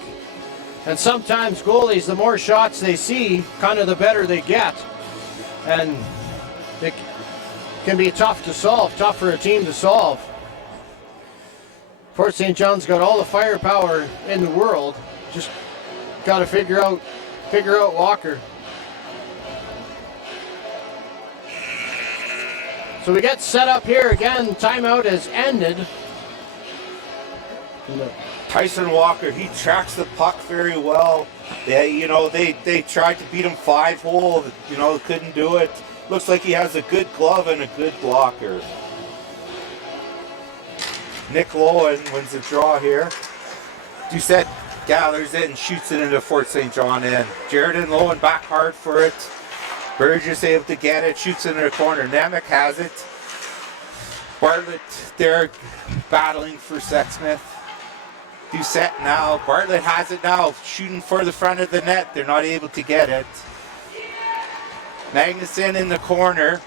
And sometimes goalies, the more shots they see, kind of the better they get. And it can be tough to solve, tough for a team to solve. Fort St. John's got all the firepower in the world. Just got to figure out Walker. So we get set up here again. Timeout has ended. Tyson Walker, he tracks the puck very well. They tried to beat him 5-hole, couldn't do it. Looks like he has a good glove and a good blocker. Nick Lowen wins the draw here. Doucette gathers it and shoots it into Fort St. John end. Jared and Lowen back hard for it. Burgess able to get it, shoots it in the corner. Nemec has it. Bartlett there battling for Sexsmith. Doucette now. Bartlett has it now. Shooting for the front of the net. They're not able to get it. Magnuson in the corner.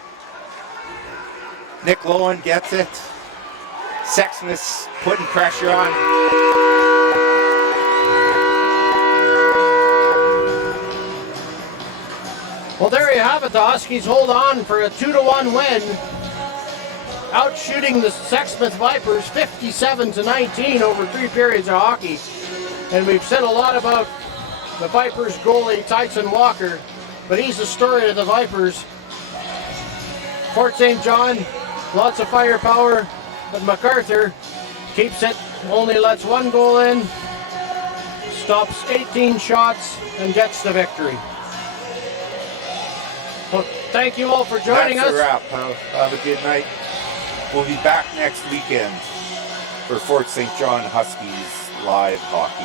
Nick Lowen gets it. Sexsmith's putting pressure on. Well, there you have it. The Huskies hold on for a 2-1 win. Out shooting the Sexsmith Vipers 57-19 over 3 periods of hockey. And we've said a lot about the Vipers goalie Tyson Walker, but he's the story of the Vipers. Fort St. John, lots of firepower, but MacArthur keeps it, only lets 1 goal in, stops 18 shots, and gets the victory. Well, thank you all for joining us. That's a wrap, pal. Have a good night. We'll be back next weekend for Fort St. John Huskies live hockey.